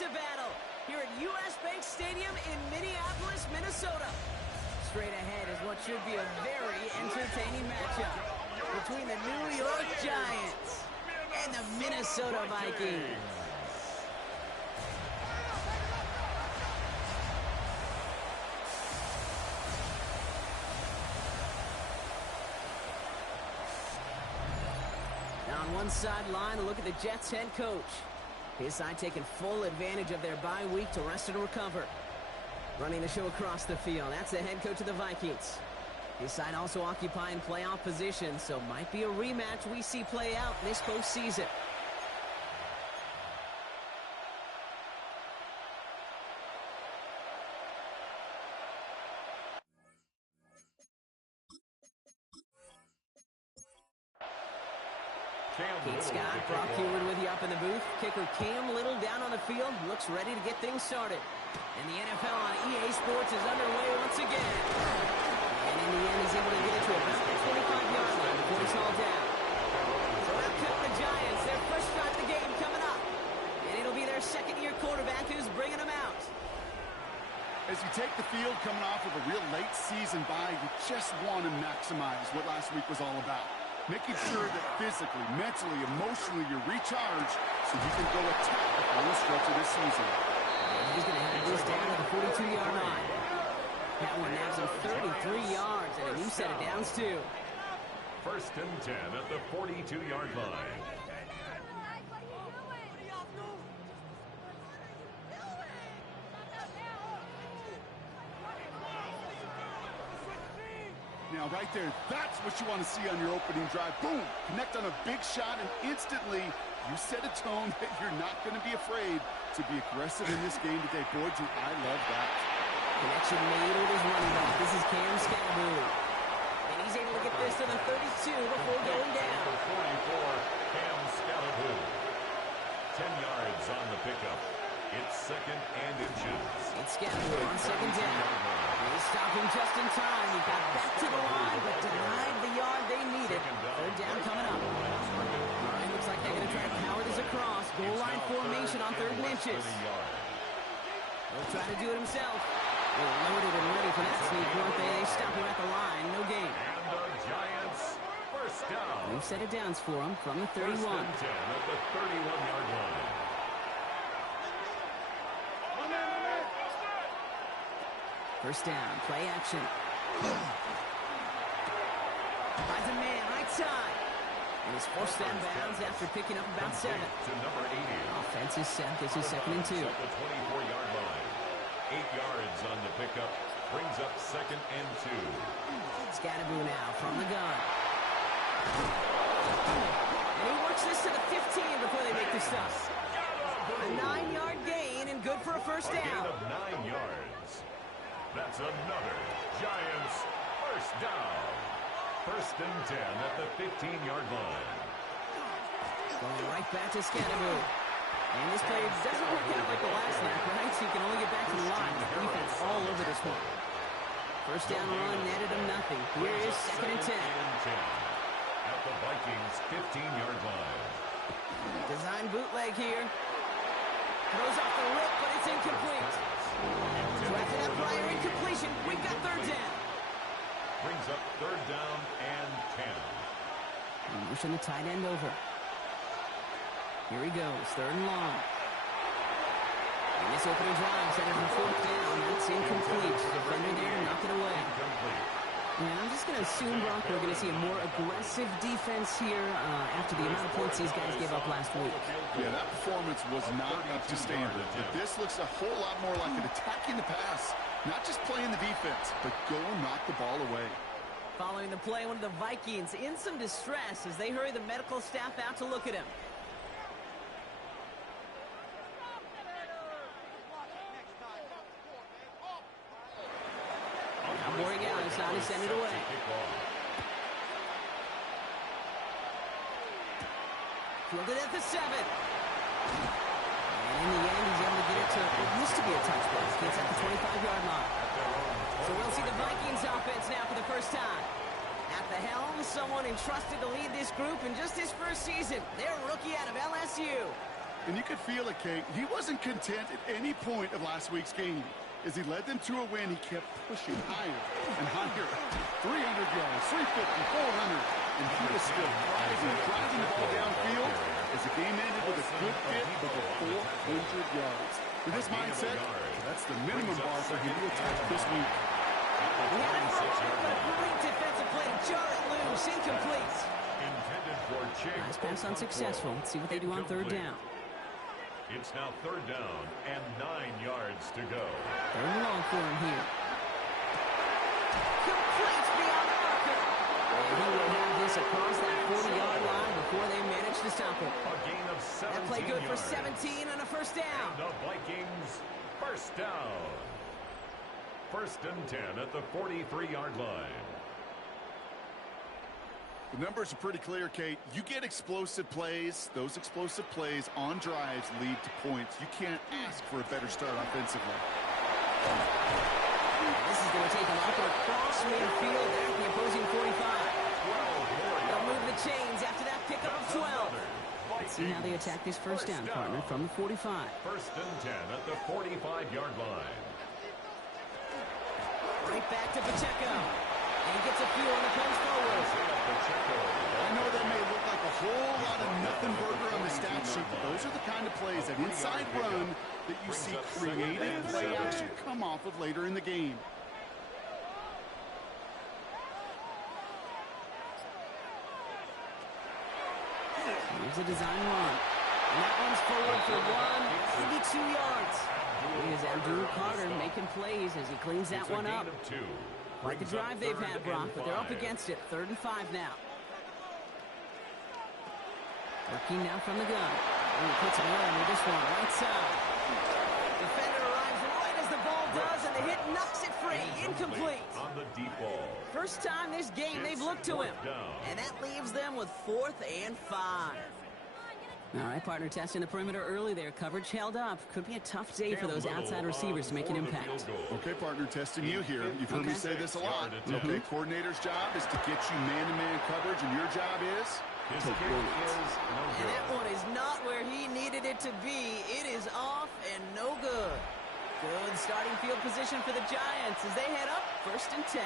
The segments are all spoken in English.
to battle here at U.S. Bank Stadium in Minneapolis, Minnesota. Straight ahead is what should be a very entertaining matchup between the New York Giants and the Minnesota Vikings. Now on one sideline, a look at the Jets head coach. His side taking full advantage of their bye week to rest and recover. Running the show across the field, that's the head coach of the Vikings. His side also occupying playoff position, so might be a rematch we see play out this postseason. Kate Scott, Brock Heward with you up in the booth. Kicker Cam Little down on the field, looks ready to get things started. And the NFL on EA Sports is underway once again. And in the end, he's able to get it to about the 25-yard line before he's hauled down. So out come the Giants, their first shot of the game coming up. And it'll be their second-year quarterback who's bringing them out. As you take the field coming off of a real late season bye, you just want to maximize what last week was all about. Making sure that physically, mentally, emotionally you're recharged so you can go attack the final stretch of this season. He's going to have this down to the 42-yard line. That one naps him 33 yards and a new set of downs, too. First and 10 at the 42-yard line. Now, right there, that's what you want to see on your opening drive. Boom! Connect on a big shot, and instantly, you set a tone that you're not going to be afraid to be aggressive in this game today. Boy, do I love that. Connection made with his running back. This is Cam Scalaboo. And he's able to get this to the 32 before going down. 44, Cam Scalaboo. 10 yards on the pickup. It's second and inches. It's Scalaboo on second down. They stop him just in time. He got back to the line, but denied the yard they needed. Third down coming up. All right, looks like they're going to try to power this across. Goal line formation on third and inches. He'll try to do it himself. They're loaded and ready for that sneak, weren't they? They stop him at the line. No gain. And the Giants, first down. New set of downs for him from the 31. First and 10 at the 31-yard line. First down, play action. Finds a man, right side. And he's forced down bounds after picking up about 7. To number 80. Offense is set. This is second and 2. At the 24-yard line. 8 yards on the pickup. Brings up second and 2. Scalaboo now from the gun. And he works this to the 15 before they make the stop. A 9-yard gain and good for a first down. A gain of 9 yards. That's another Giants first down. First and 10 at the 15-yard line. Going right back to Scalaboo. And this play doesn't work out like the last snap, right? So you can only get back to the line. Defense all over this one. First down run, netted him nothing. Here is second and 10. At the Vikings 15-yard line. Design bootleg here. Throws off the rip, but it's incomplete. So after that prior incompletion, we've got third down. Brings up third down and 10. And pushing the tight end over. Here he goes, third and long. And this opening drive set it for fourth down. That's incomplete. Defender there to knock it away. Incomplete. Yeah, I'm just going to assume, Brock, we're going to see a more aggressive defense here after the amount of points these guys gave up last week. Yeah, that performance was not up to standard. But this looks a whole lot more like an attacking the pass. Not just playing the defense, but go knock the ball away. Following the play, one of the Vikings in some distress as they hurry the medical staff out to look at him. Now boring out, it's not to send it away. Fielded at the 7. And in the end, he's able to get it to what used to be a touchdown. Gets at the 25-yard line. So we'll see the Vikings offense now for the first time. At the helm, someone entrusted to lead this group in just his first season. Their rookie out of LSU. And you could feel it, Kate. He wasn't content at any point of last week's game. As he led them to a win, he kept pushing higher and higher. 300 yards, 350, 400. And he was still driving the ball downfield as the game ended with a good fit over 400 yards. With this mindset, that's the minimum bar for him to attack this week. He had it for a moment, but a great defensive play to jar it loose, incomplete. Nice pass unsuccessful. Let's see what they do on third down. It's now third down and 9 yards to go. Third and long for him here. Complete beyond the marker. And he will have this across that 40-yard line before they manage to stop it. A gain of 17 That play good for yards. 17 and a first down. And the Vikings first down. First and 10 at the 43-yard line. The numbers are pretty clear, Kate. You get explosive plays. Those explosive plays on drives lead to points. You can't ask for a better start offensively. This is going to take him up across midfield at the opposing 45. They'll move the chains after that pickup of 12. Let's see how they attack this first down, partner, from the 45. First and 10 at the 45-yard line. Right back to Pacheco. And he gets a few on the punch forward. I know that may look like a whole lot of nothing burger on the stat sheet, but those are the kind of plays, that inside run, that you see creative play action come off of later in the game. Here's a design run. And that one's forward for 182 yards. Here's Abdul Carter making plays as he cleans that one up. Quite the drive they've had, Brock, but they're up against it. 3rd and 5 now. Working now from the gun. And he puts it on with this one, right side. Defender arrives right as the ball does, and the hit knocks it free. Incomplete. On the deep ball. First time this game they've looked to him. And that leaves them with 4th and 5. All right, partner, testing the perimeter early there. Coverage held up. Could be a tough day for those outside receivers to make an impact. Okay, partner, testing you here. You've heard me say this a lot. Okay, coordinator's job is to get you man-to-man coverage, and your job is His kick is no And good. that one is not where he needed it to be. It is off and no good. Good starting field position for the Giants as they head up 1st and 10.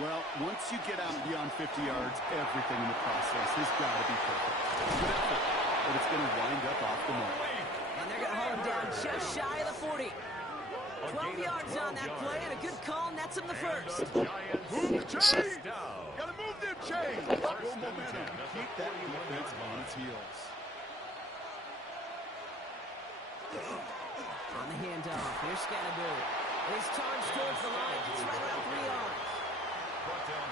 Well, once you get out beyond 50 yards, everything in the process has got to be perfect. Good effort, but it's going to wind up off the mark. And they're going to haul him down just shy of the 40. 12 yards on that play, and a good call nets him the first. Move the chains! Got to move them chains! Go momentum. Keep that defense on its heels. On the handoff, here's Scatterbo. His charge towards the line, it's right around 3 yards.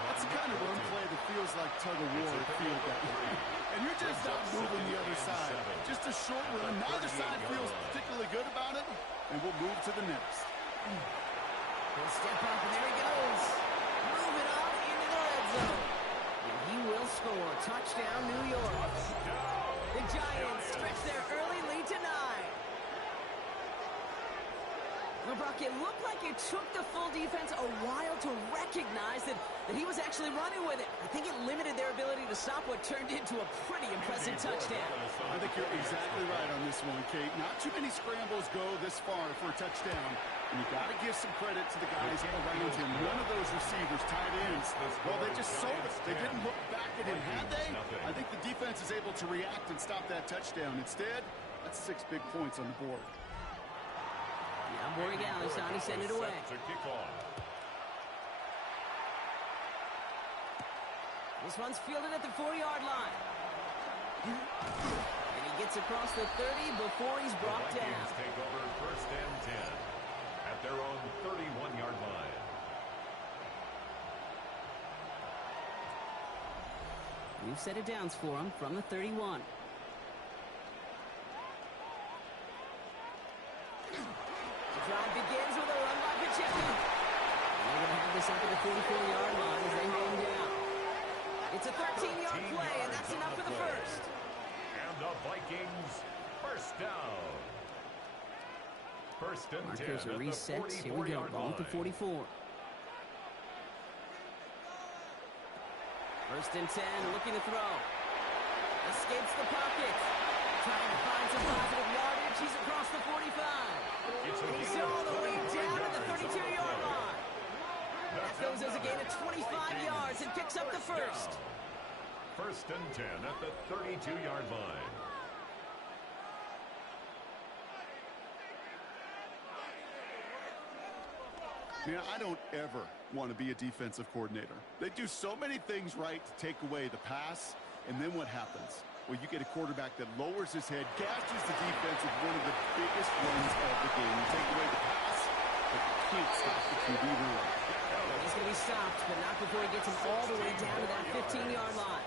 That's the kind of run play that feels like tug-of-war at field that way. And you're just not moving the other side. Just a short run. Neither side feels particularly good about it, and we'll move to the next. He'll step up, and there he goes. Move it on into the red zone. And he will score. Touchdown, New York. The Giants stretch their early lead to 9. Well, Brock, it looked like it took the full defense a while to recognize that he was actually running with it. I think it limited their ability to stop what turned into a pretty impressive touchdown. I think you're exactly right on this one, Kate. Not too many scrambles go this far for a touchdown. And you got to give some credit to the guys around him. None of those receivers, tight ends, well, they just sold it. They didn't look back at him, had they? I think the defense is able to react and stop that touchdown. Instead, that's 6 big points on the board. Yeah, Borregale, Sonny sent it away. This one's fielded at the 4-yard line. And he gets across the 30 before he's brought down. Take over 1st and 10 at their own 31-yard line. We've set it downs for him from the 31. The drive begins with a run by Pacheco. And they're going to have this up at the 44-yard line as they hold him down. It's a 13-yard play, and that's enough for the first. And the Vikings first down. First and 10 Markers are at reset. the Here we go. 44-yard Ball at the line. 44. First and 10, looking to throw. Escapes the pocket. trying to find some positive yardage. He's across the 45. He's all the way down to the 32-yard line. That goes as a gain of 25 yards and picks up the first. First and 10 at the 32-yard line. Yeah, I don't ever want to be a defensive coordinator. They do so many things right to take away the pass, and then what happens? Well, you get a quarterback that lowers his head, gashes the defense with one of the biggest runs of the game. You take away the pass, but you can't stop the QB run. He's going to be stopped, but not before he gets him all the way down to that 15-yard line.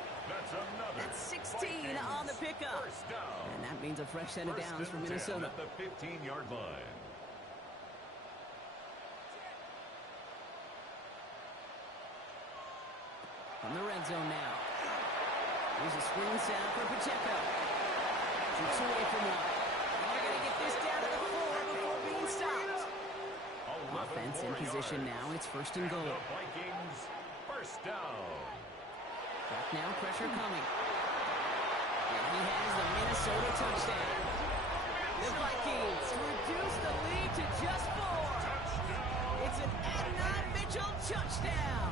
That's 16 on the pickup. And that means a fresh set of downs for Minnesota. At the 15-yard line. From the red zone now. Here's a screen sound for Pacheco. Shoots away from one. And they're going to get this down to the 4 before being stopped. Offense in position now. It's first and goal. The Vikings first down. Back now, pressure coming. And he has the Minnesota touchdown. The Vikings reduce the lead to just 4. It's an Adonai Mitchell touchdown.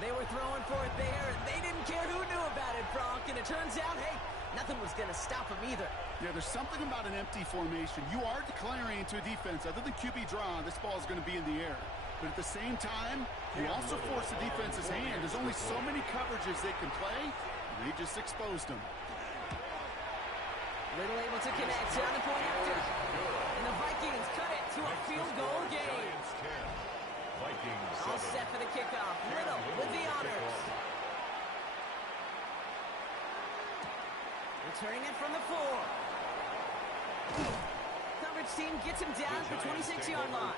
They were throwing for it there, and they didn't care who knew about it, Brock. And it turns out, hey, nothing was going to stop them either. Yeah, there's something about an empty formation. You are declaring to a defense, other than QB draw, this ball is going to be in the air. But at the same time, you also force the defense's hand. There's only so many coverages they can play, and they just exposed them. Little able to connect on the point after. And the Vikings cut it to a field goal game. All set for the kickoff. Little with the honors. Returning it from the 4. Coverage team gets him down to the 26-yard line.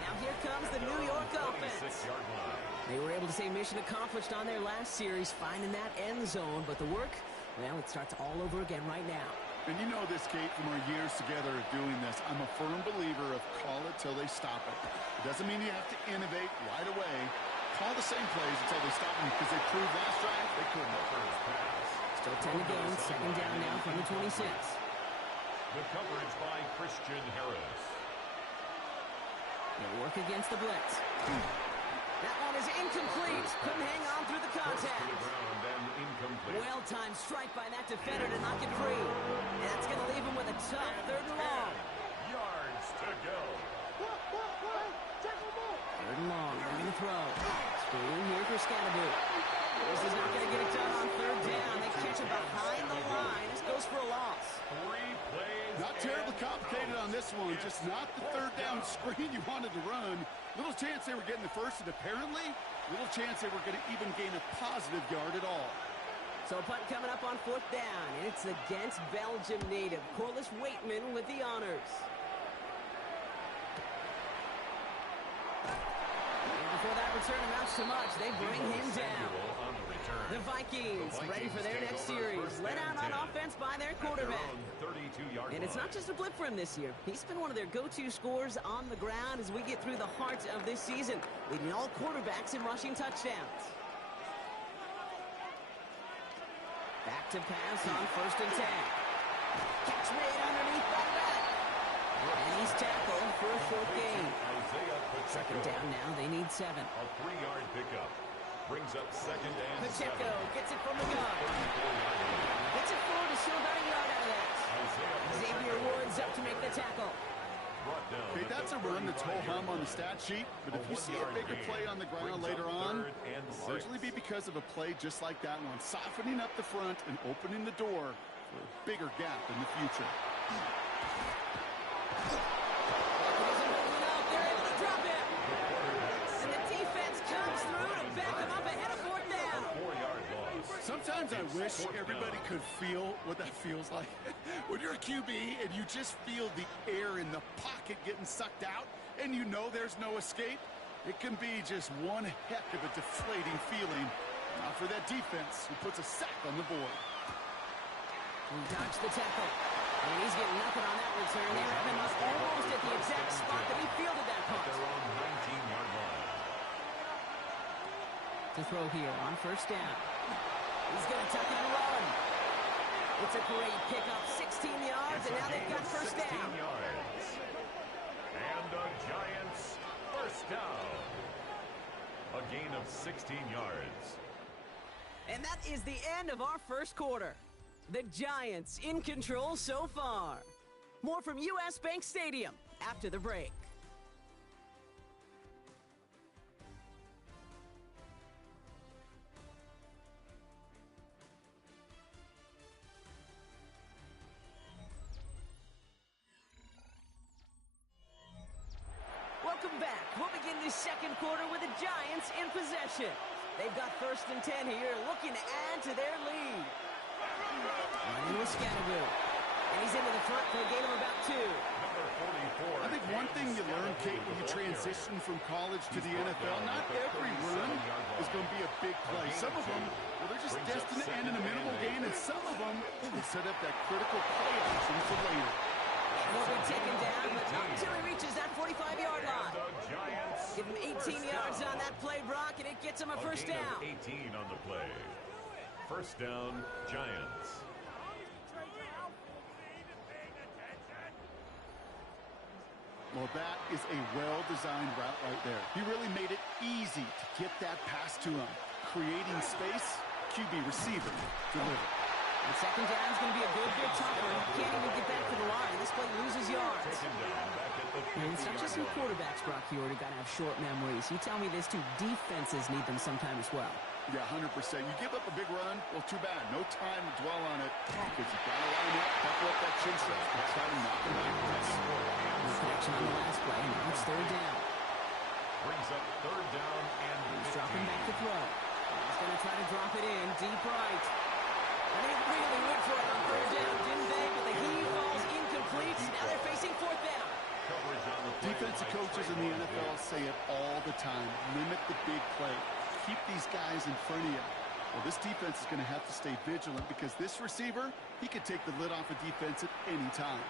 Now here comes the New York offense. They were able to say mission accomplished on their last series, finding that end zone. But the work, well, it starts all over again right now. And you know this, Kate, from our years together of doing this. I'm a firm believer of call it till they stop it. It doesn't mean you have to innovate right away. Call the same plays until they stop them, because they proved last drive they couldn't. Still 10 to go. Second down now from the 26. The coverage by Christian Harris. They work against the blitz. That one is incomplete. Couldn't hang on through the contact. Well-timed strike by that defender to knock it free. And that's going to leave him with a tough 3rd and long. Yards to go. 3rd and long. They're going to throw. Screen here for Scatterboot. This is not going to get it done on 3rd down. They catch it behind the line. This goes for a loss. 3 plays. Not terribly complicated on this one. Just not the 3rd down screen you wanted to run. Little chance they were getting the first, and apparently little chance they were going to even gain a positive yard at all. So a punt coming up on 4th down, and it's against Belgium native Corliss Waitman with the honors. And before that return amounts to much, they bring him down. The Vikings ready for their next series, led out on offense by their quarterback. And it's not just a blip for him this year. He's been one of their go-to scorers on the ground as we get through the heart of this season, leading all quarterbacks in rushing touchdowns. Back to pass on 1st and 10. Catch made underneath by back. And he's tackled for a 4th gain. Second down now, they need 7. A 3-yard pickup. Brings up 2nd and 7. Pacheco gets it from the gun. Gets it forward to show about a yard out of that. Xavier Woods up to make the tackle. Okay, that's a run that's ho-hum on the stat sheet, but if you see a bigger play on the ground later on, it'll largely be because of a play just like that one, softening up the front and opening the door for a bigger gap in the future. They're able to drop it. And the defense comes through to back them up ahead of 4th down. Sometimes I wish everybody could feel what that feels like. When you're a QB and you just feel the air in the pocket getting sucked out and you know there's no escape, it can be just one heck of a deflating feeling. Not for that defense who puts a sack on the board. He dodged the tackle. And he's getting nothing on that return. They wrap him up almost at the exact spot that he fielded that punt. Their own 19-yard line. To throw here on 1st down. He's going to tuck it and run. It's a great pickup, 16 yards, and now they've got first down. Yards. And the Giants first down. A gain of 16 yards. And that is the end of our first quarter. The Giants in control so far. More from US Bank Stadium after the break. Welcome back. We'll begin this second quarter with the Giants in possession. They've got first and 10 here, looking to add to their lead. Running with Scatterboo. And he's into the front for a gain of about 2. I think one thing you learn, Kate, when you transition from college to the NFL, not every run is going to be a big play. Some of them, well, they're just destined to end in a minimal gain, and some of them, they set up that critical play action for later. He'll be taken down, but not until he reaches that 45-yard line. Give him 18 yards on that play, Brock, and it gets him a first down. 18 on the play. First down, Giants. Well, that is a well-designed route right there. He really made it easy to get that pass to him. Creating space, QB receiver, deliver. And second down is going to be a good bit tougher. Can't even get back to the line. This play loses yards. And it's not just some quarterbacks, Brock. You already got to have short memories. You tell me this too. Defenses need them sometime as well. Yeah, 100%. You give up a big run, well, too bad. No time to dwell on it because you got to line up, buckle up that chin strap, and try to knock him backwards. No connection on the last play. Now it's third down. Brings up third down and he's dropping back to throw. He's going to try to drop it in deep right. And they really went for it on third down, didn't they? But the heave falls incomplete. Now they're facing fourth down. Defensive coaches in the NFL say it all the time. Limit the big play. Keep these guys in front of you. Well, this defense is going to have to stay vigilant because this receiver, he could take the lid off a defense at any time.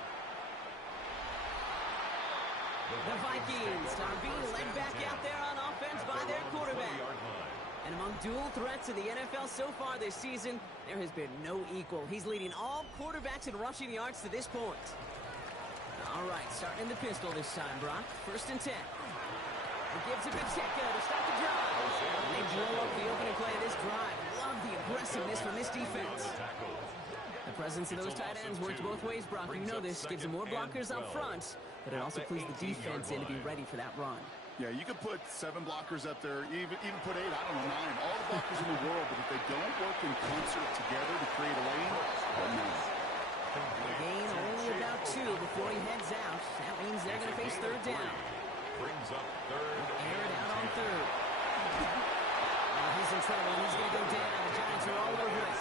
The Vikings are being led back out there on offense by their quarterback. And among dual threats in the NFL so far this season, there has been no equal. He's leading all quarterbacks in rushing yards to this point. All right, starting in the pistol this time, Brock. First and 10. He gives it to Pacheco to start the drive. And they blow up the opening play of this drive. Love the aggressiveness from this defense. The presence of those tight ends works both ways, Brock. You know this. Gives them more blockers up front, but it also clues the defense in to be ready for that run. Yeah, you could put 7 blockers up there, even put 8, I don't know, 9, all the blockers in the world, but if they don't work in concert together to create a lane, they'll miss. A gain only about 2 before he heads out. That means they're going to face third down. Brings up third. Air it out on third. He's in trouble. He's going to go down. The Giants are all over it.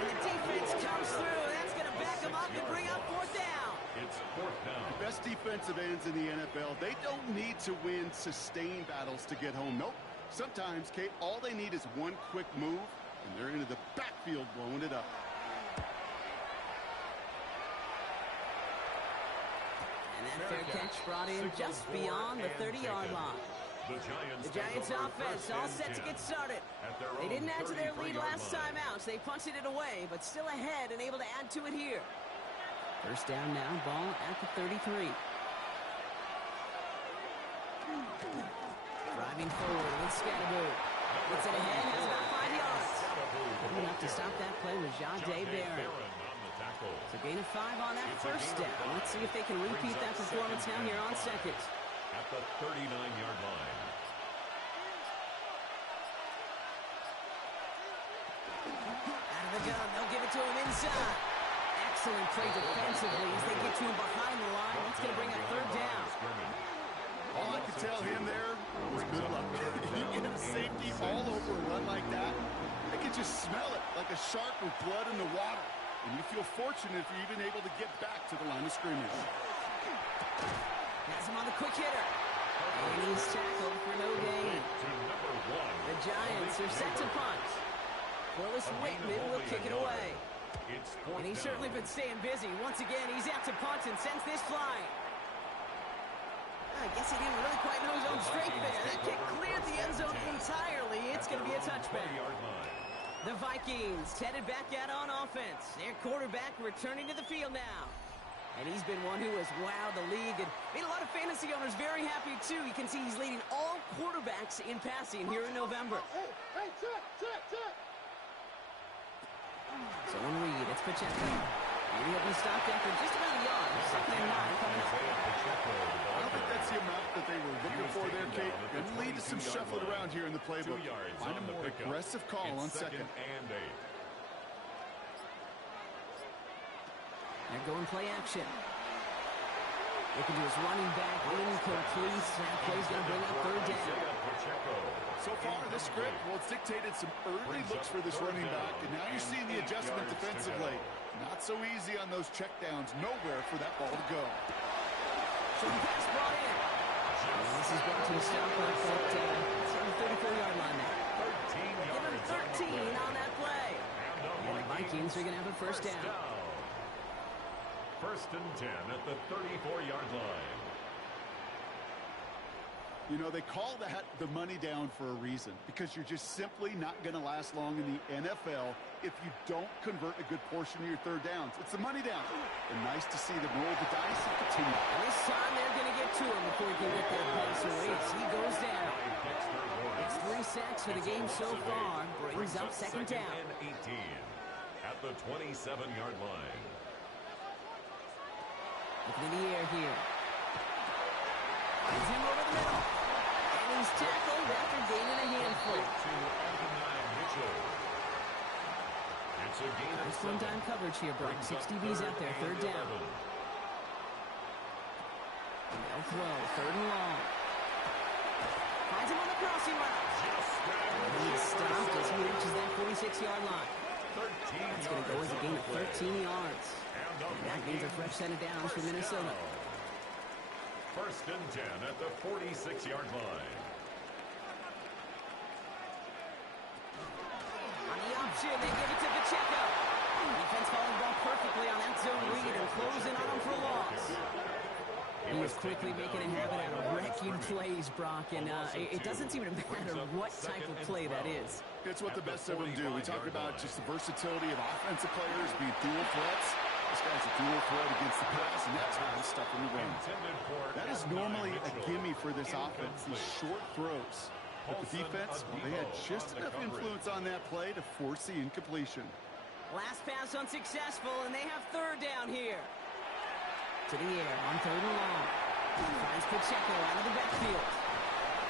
And the defense comes through. That's going to back them up and bring up fourth down. It's fourth down. The best defensive ends in the NFL, they don't need to win sustained battles to get home. Nope. Sometimes, Kate, all they need is one quick move, and they're into the backfield blowing it up. And that fair catch brought in just beyond the 30-yard line. The Giants offense all set to get started. They didn't add to their lead last time out, so they punted it away, but still ahead and able to add to it here. First down now, ball at the 33. Driving forward with Scatterboo. Gets it ahead, has about 5 yards. Good enough to stop that play with Jahdae Barron. It's a gain of 5 on that first down. Let's see if they can repeat that performance now here on second. At the 39-yard line. Out of the gun, they'll give it to him inside. Excellent play defensively as they get to him behind the line. That's going to bring up third down. All I could tell him there was good luck. You get a safety all over a run like that, they can just smell it like a shark with blood in the water. And you feel fortunate if you're even able to get back to the line of scrimmage. Has him on the quick hitter. And he's tackled for no gain. The Giants are set to punt. Willis Waitman will kick it away. And he's certainly been staying busy. Once again, he's out to punt and sends this flying. I guess he didn't really quite know his own strength there. That kick cleared the end zone entirely. It's going to be a touchback. The Vikings headed back out on offense. Their quarterback returning to the field now. And he's been one who has wowed the league and made a lot of fantasy owners very happy, too. You can see he's leading all quarterbacks in passing here in November. Hey, check. So on read, it's Pacheco. And he'll be stopped after just about a yard. 2nd and 9 coming up. I don't think that's the amount that they were looking for there, Kate. Going to lead to some shuffling around here in the playbook. Find a more aggressive call on 2nd and 8. They're going play action. Looking to his running back, incomplete. That play's going to bring up 3rd down. So far, this script, well, it's dictated some early looks for this running back, and now you're seeing the adjustment defensively. Not so easy on those checkdowns. Nowhere for that ball to go. So the pass brought in. And this is brought to a stop at the 34-yard line now. Give him 13 on that play. And the Vikings are going to have a 1st down. 1st and 10 at the 34-yard line. You know, they call that the money down for a reason, because you're just simply not going to last long in the NFL if you don't convert a good portion of your 3rd downs. It's the money down. And nice to see them roll the dice and continue. And this time they're going to get to him before he can get that pass away as he goes down. It's 3 sacks for the game so far. Brings up 2nd down. 18 at the 27-yard line. Looking in the air here. Finds him over the middle. And he's tackled after gaining a handful. It's a gain of Nice one-time coverage here, Brock. 6 DBs out there, 3rd down. And they'll throw, 3rd and long. Finds him on the crossing route. And he's stopped as he reaches that 46-yard line. It's going to go as a gain of 13 yards. And that means a fresh set of downs for Minnesota. 1st and 10 at the 46-yard line. On the option, they give it to Pacheco. Defense following the ball perfectly on that zone read and closing on him for a loss. He was quickly making a habit out of wrecking plays, Brock, and it doesn't seem to matter what type of play that is. It's what the best of them do. We talk about just the versatility of offensive players being dual threats. This guy's a dual threat against the pass, and that's how he's stuck in the run. That is normally a gimme for this offense, these short throws. But the defense, well, they had just enough influence on that play to force the incompletion. Last pass unsuccessful, and they have 3rd down here. To the air on 3rd and long. Finds Pacheco out of the backfield.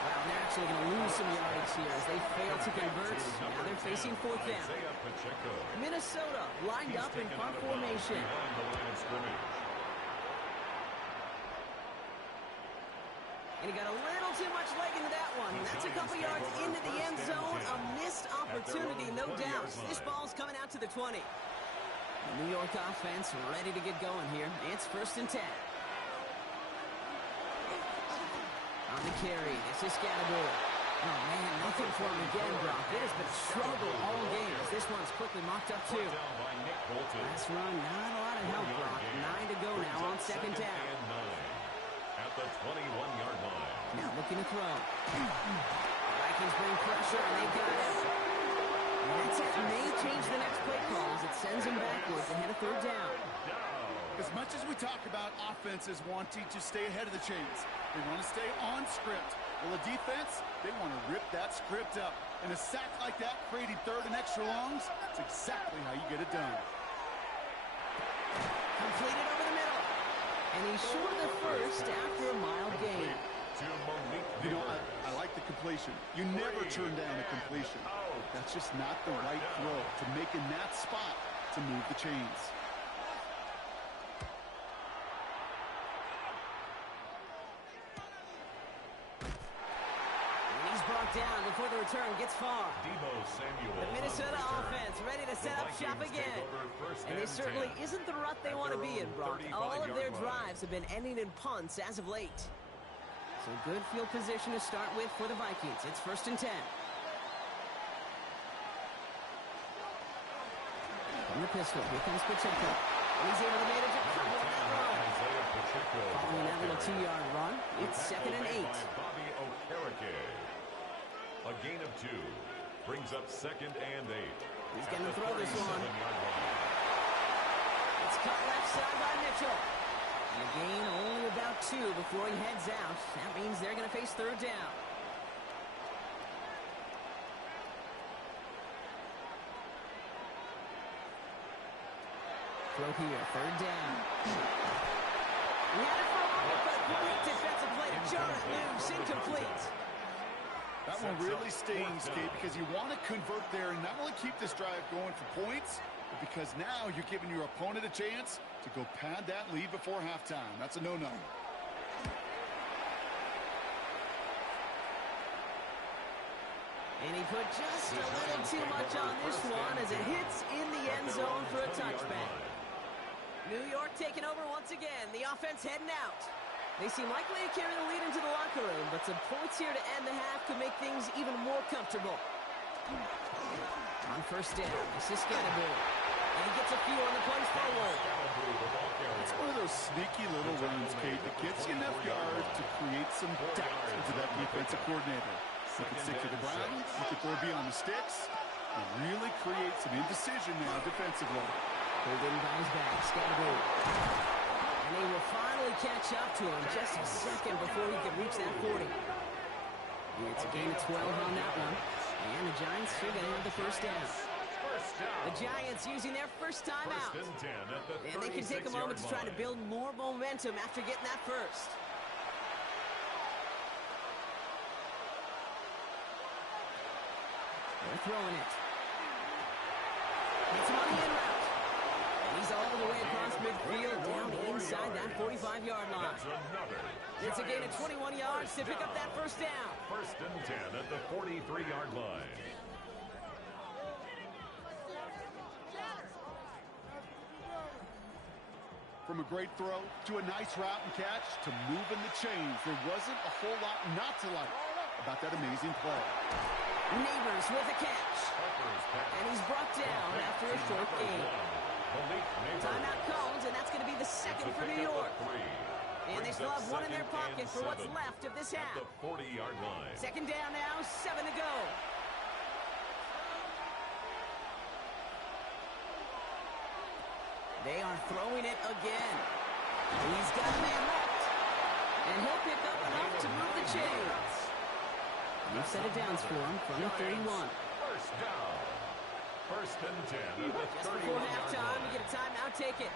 Well, they're actually going to lose some yardage here as they fail to convert. Now they're facing 4th down. Minnesota lined up in punt formation. And he got a little too much leg into that one. That's a couple yards into the end zone. A missed opportunity, no doubt. This ball's coming out to the 20. The New York offense ready to get going here. It's 1st and 10. On the carry, this is Scatterboard. Oh, man, nothing for him again, Brock. It has been a struggle all game as this one's quickly mocked up, too. Last run, not a lot of help, Brock. 9 to go now on 2nd down. At the 21-yard line. Now looking to throw. Vikings bring pressure, and they got it. That may change the next play call as it sends him backwards ahead of 3rd down. As much as we talk about offenses wanting to stay ahead of the chains, they want to stay on script. Well, the defense, they want to rip that script up. And a sack like that, creating 3rd and extra longs, it's exactly how you get it done. Completed over the middle. And he's short of the 1st after a mild gain. You know, I like the completion. You never turn down a completion. That's just not the right throw to make in that spot to move the chains. Brought down before the return gets far. The Minnesota offense ready to set up shop again. And this certainly isn't the rut they want to be in, Brock. All of their drives have been ending in punts as of late. So good field position to start with for the Vikings. It's 1st and 10. From the pistol, here comes Pacheco. And he's able to manage a couple on that run. Following that little 2-yard run, it's 2nd and 8. A gain of 2. Brings up 2nd and 8. He's going to throw this one. It's cut left side by Mitchell. And a gain only about 2 before he heads out. That means they're going to face 3rd down. Throw here, 3rd down. He had it for a moment, but great defensive play to jar it loose, incomplete. That one really stings, Kate, because you want to convert there and not only keep this drive going for points, but because now you're giving your opponent a chance to go pad that lead before halftime. That's a no-no. And he put just a little too much on this one as it hits in the end zone for a touchback. New York taking over once again. The offense heading out. They seem likely to carry the lead into the locker room, but some points here to end the half could make things even more comfortable. On 1st down, this is Scatterbury. And he gets a few on the plunge forward. It's one of those sneaky little runs, Kate, that gets you enough yards to create some doubt into that defensive coordinator. You can stick to the ground, you can throw beyond the sticks, and really create some indecision now defensively. Pulled in by his back, Scatterbury. And they will finally catch up to him just a second before he could reach that 40. It's a gain of 12 on that one. And the Giants are going to have the 1st down. The Giants using their first time out. And they can take a moment to try to build more momentum after getting that first. They're throwing it. It's on the in route. And he's all the way across midfield, down inside that 45-yard line. It's a gain of 21 yards to pick up that 1st down. 1st and 10 at the 43-yard line. From a great throw to a nice route and catch to moving the chains, there wasn't a whole lot not to like about that amazing play. Neighbors with a catch. And he's brought down after a short gain. Timeout called, and that's going to be the 2nd for New York. And they still have 1 in their pocket for what's left of this half. 40-yard line. 2nd down now, 7 to go. They are throwing it again. He's got a man left. And he'll pick up enough to move the chains. New set of downs for him from the 31. 1st down. 1st and 10 at the 31-yard line. Just before halftime, we get a timeout, take it.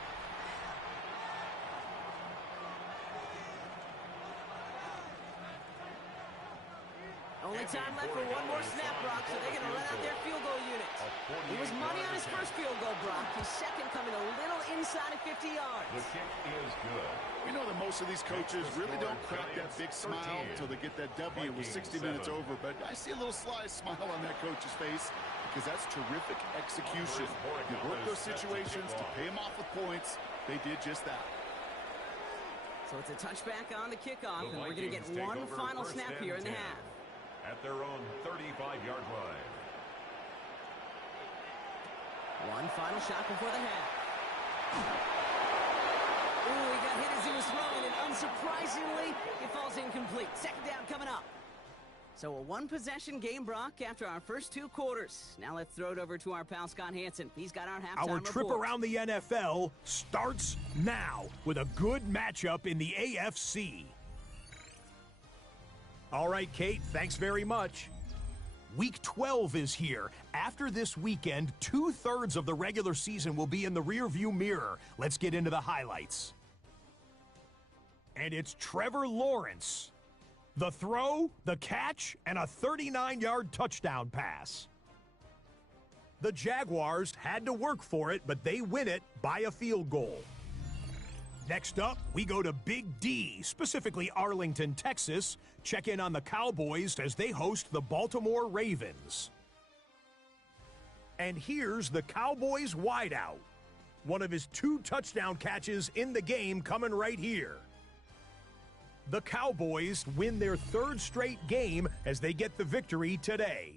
Only time left for one more snap, Brock, so they're going to run out their field goal unit. He was money on his first field goal, Brock. His second coming a little inside of 50 yards. The kick is good. We know that most of these coaches really don't crack that big smile until they get that W with 60 minutes over, but I see a little sly smile on that coach's face because that's terrific execution. You work those situations to pay them off with points. They did just that. So it's a touchback on the kickoff, and we're going to get one final snap here in the half. At their own 35-yard line. One final shot before the half. Ooh, he got hit as he was throwing, and unsurprisingly, it falls incomplete. 2nd down coming up. So a one-possession game, Brock, after our first 2 quarters. Now let's throw it over to our pal Scott Hansen. He's got our halftime Our trip report. around the NFL starts now with a good matchup in the AFC. All right, Kate, thanks very much. Week 12 is here. After this weekend, 2/3 of the regular season will be in the rearview mirror. Let's get into the highlights. And it's Trevor Lawrence. The throw, the catch, and a 39-yard touchdown pass. The Jaguars had to work for it, but they win it by a field goal. Next up, we go to Big D, specifically Arlington, Texas. Check in on the Cowboys as they host the Baltimore Ravens. And here's the Cowboys wideout. One of his 2 touchdown catches in the game coming right here. The Cowboys win their 3rd straight game as they get the victory today.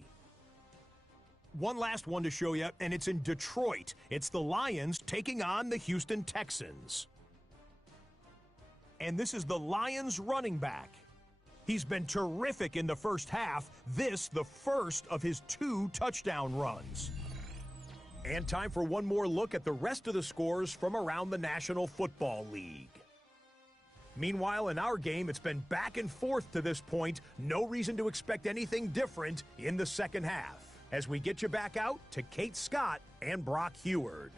One last one to show you, and it's in Detroit. It's the Lions taking on the Houston Texans. And this is the Lions running back. He's been terrific in the first half. This, the first of his 2 touchdown runs. And time for one more look at the rest of the scores from around the National Football League. Meanwhile, in our game, it's been back and forth to this point. No reason to expect anything different in the second half. As we get you back out to Kate Scott and Brock Heward.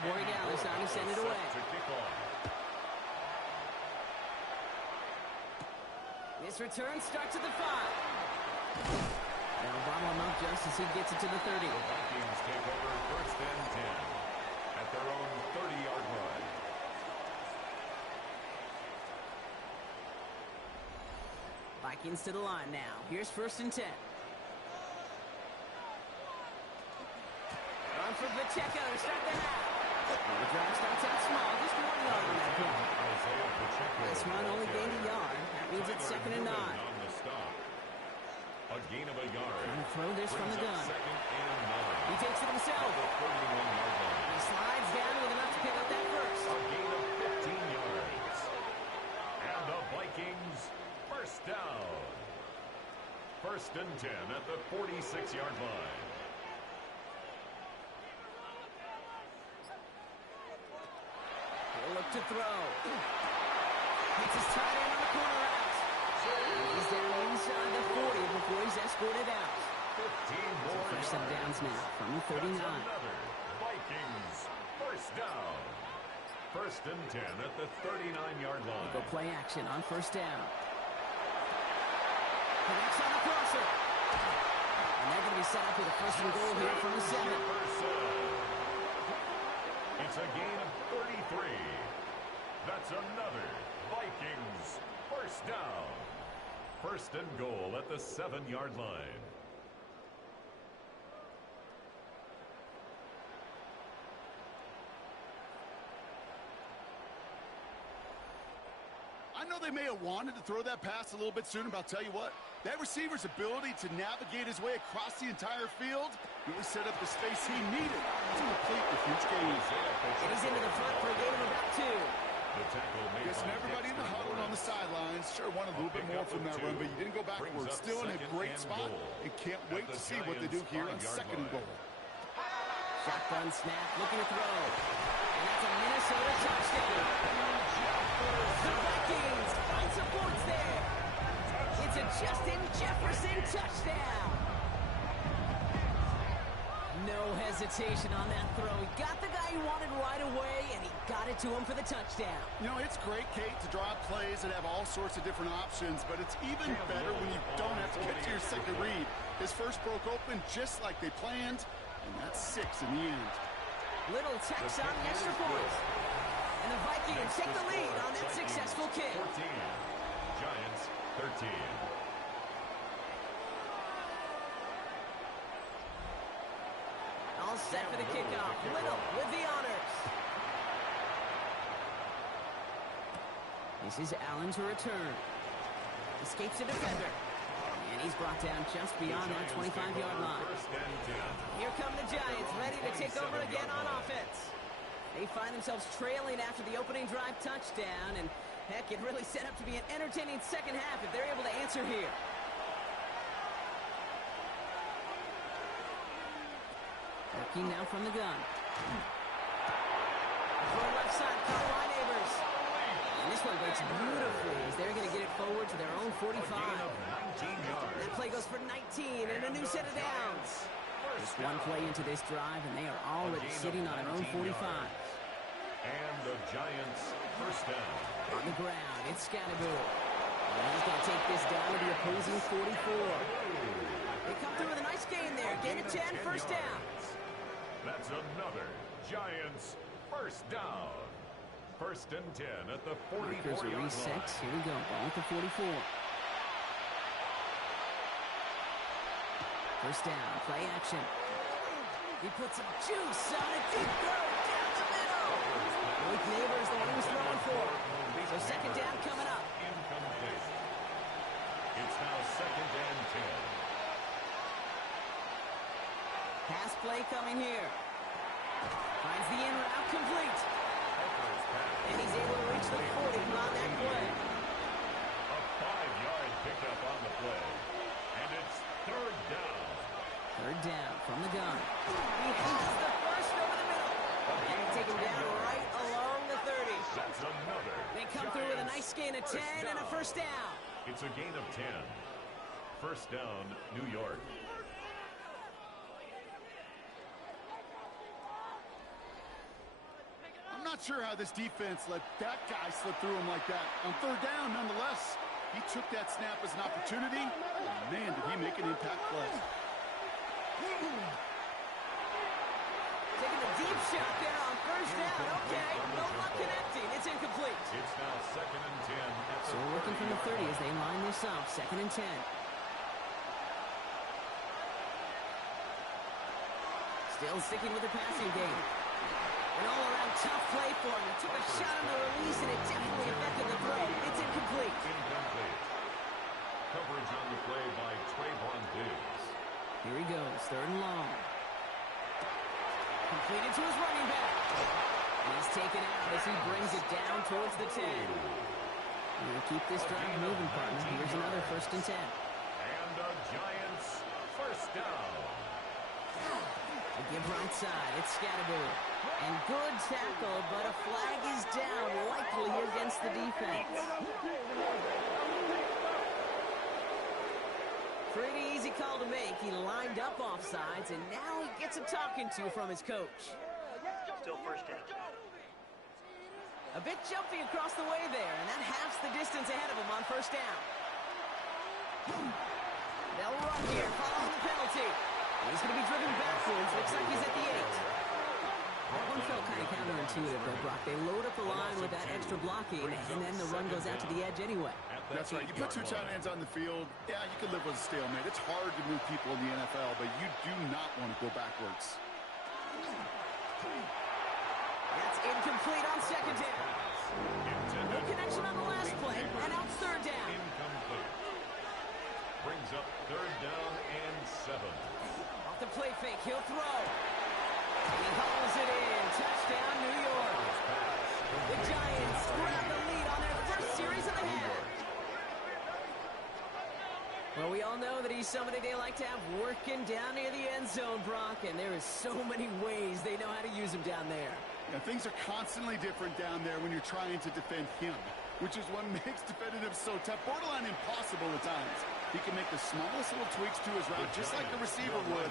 Borregales on to send it away. This return starts at the 5. Now Obama not just as he gets it to the 30. The Vikings take over first and 10 at their own 30-yard line. Vikings to the line now. Here's first and 10. On for Pacheco to start the half. The drive starts out small, just 1 yard on that play. This run only gained a yard. That means it's second and 9. A gain of a yard. Trying to throw this from the gun. Second and 9. He takes it himself. He slides down with enough to pick up that first. A gain of 15 yards. And the Vikings first down. First and 10 at the 46-yard line. Look to throw. Hits his tight end on the corner out. He's down inside the 40 before he's escorted out. 15 more first set of downs now from the 39. Vikings first down. First and 10 at the 39-yard line. Go play action on first down. Connects on the crosser. And they're going to be set up with a first and goal here from the 7. It's a gain of 33. That's another Vikings first down. First and goal at the 7-yard line. I know they may have wanted to throw that pass a little bit sooner, but I'll tell you what, that receiver's ability to navigate his way across the entire field really set up the space he needed to complete the huge gain. And he's into the front for a gain of about 2. Guessing everybody in the huddle and on the sidelines sure wanted a little bit more from that run, but you didn't go backwards. Still in a great spot and can't wait to see what they do here on second and goal. Shotgun snap, looking to throw. And that's a Minnesota touchdown. The Vikings find supports there. It's a Justin Jefferson touchdown. No hesitation on that throw. He got the guy he wanted right away, and he got it to him for the touchdown. You know, it's great, Kate, to draw plays that have all sorts of different options, but it's even better when you don't have to get to your second read. His first broke open just like they planned, and that's 6 in the end. Little tax on the extra point. And the Vikings take the lead on that successful kick. 14. Giants 13. All set for the kickoff. Little with the honors. This is Allen to return. Escapes a defender. And he's brought down just beyond that 25-yard line. Here come the Giants, ready to take over again on offense. They find themselves trailing after the opening drive touchdown, and heck, it really set up to be an entertaining second half if they're able to answer here. Working now from the gun. Throw left side, caught by Neighbors. And this one breaks beautifully as they're going to get it forward to their own 45. That play goes for 19 and a new set of downs. Just one play into this drive, and they are already sitting on their own 45. And the Giants first down. On the ground, it's Scannaboo. And he's going to take this down to the opposing 44. They come through with a nice gain there. Gain of 10, first down. That's another Giants first down. First and 10 at the Markers 44-yard are line. reset. Here we go. Ball at the 44. First down. Play action. He put some juice on a deep throw down the middle. Malik Neighbors, the one he was throwing for. So second down coming up. Incomplete. It's now second and 10. Pass play coming here. Finds the in route complete. And he's able to reach the 40 on that play. A 5-yard pickup on the play. And it's third down. Third down from the gun. He has the first over the middle. And take him down right along the 30. That's another. They come through with a nice gain of 10 and a first down. It's a gain of 10. First down, New York. I'm not sure how this defense let that guy slip through him like that. On third down, nonetheless, he took that snap as an opportunity. And man, did he make an impact play. Taking a deep shot there on first down. Okay, no luck connecting. It's incomplete. It's now second and 10. At So we're working from the 30 as they line this up. Second and 10. Still sticking with the passing game. An all-around tough play for him. He took a shot on the release, and it definitely affected the throw. It's incomplete. Incomplete. Coverage on the play by Trayvon Diggs. Here he goes, third and long. Completed to his running back. And he's taken out as he brings it down towards the 10. We're going to keep this drive moving, partner. Here's another first and 10. And the Giants first down. They give right side. It's Scatterbo. And good tackle, but a flag is down, likely against the defense. Pretty easy call to make. He lined up offsides, and now he gets a talking to from his coach. Still first down. A bit jumpy across the way there, and that halves the distance ahead of him on first down. They'll run here, following the penalty. He's going to be driven backwards. Looks like he's at the 8. That one felt kind of counterintuitive, though, Brock. They load up the line with that extra blocking, and then the run goes out to the edge anyway. That's right. You put two tight ends on the field, yeah, you can live with a stalemate. It's hard to move people in the NFL, but you do not want to go backwards. That's incomplete on second down. No connection on the last play, and out third down. Incomplete. Brings up third down and 7. Off the play fake, he'll throw. And he hauls it in. Touchdown, New York. The Giants grab the lead on their first series of the half. Well, we all know that he's somebody they like to have working down near the end zone, Brock, and there is so many ways they know how to use him down there. Yeah, things are constantly different down there when you're trying to defend him, which is what makes defending him so tough, borderline impossible at times. He can make the smallest little tweaks to his route, just like a receiver would.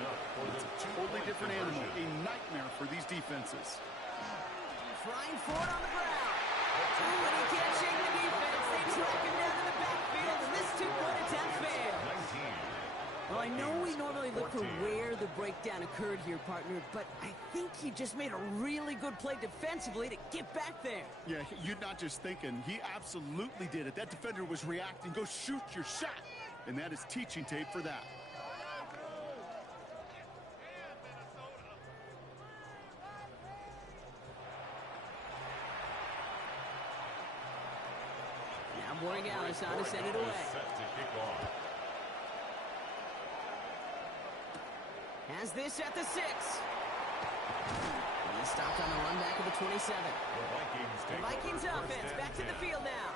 It's a totally different animal, a nightmare for these defenses. Trying for it on the ground. Ooh, and he can't shake the defense. They track him down to the backfield, and this two-point attempt fails. Well, I know we normally look for where the breakdown occurred here, partner, but I think he just made a really good play defensively to get back there. Yeah, you're not just thinking. He absolutely did it. That defender was reacting. Go shoot your shot. And that is teaching tape for that. Now Borregales on to send it away. Set to kick off. Has this at the 6. And he's stopped on the run back of the 27. The Vikings offense back to the field now.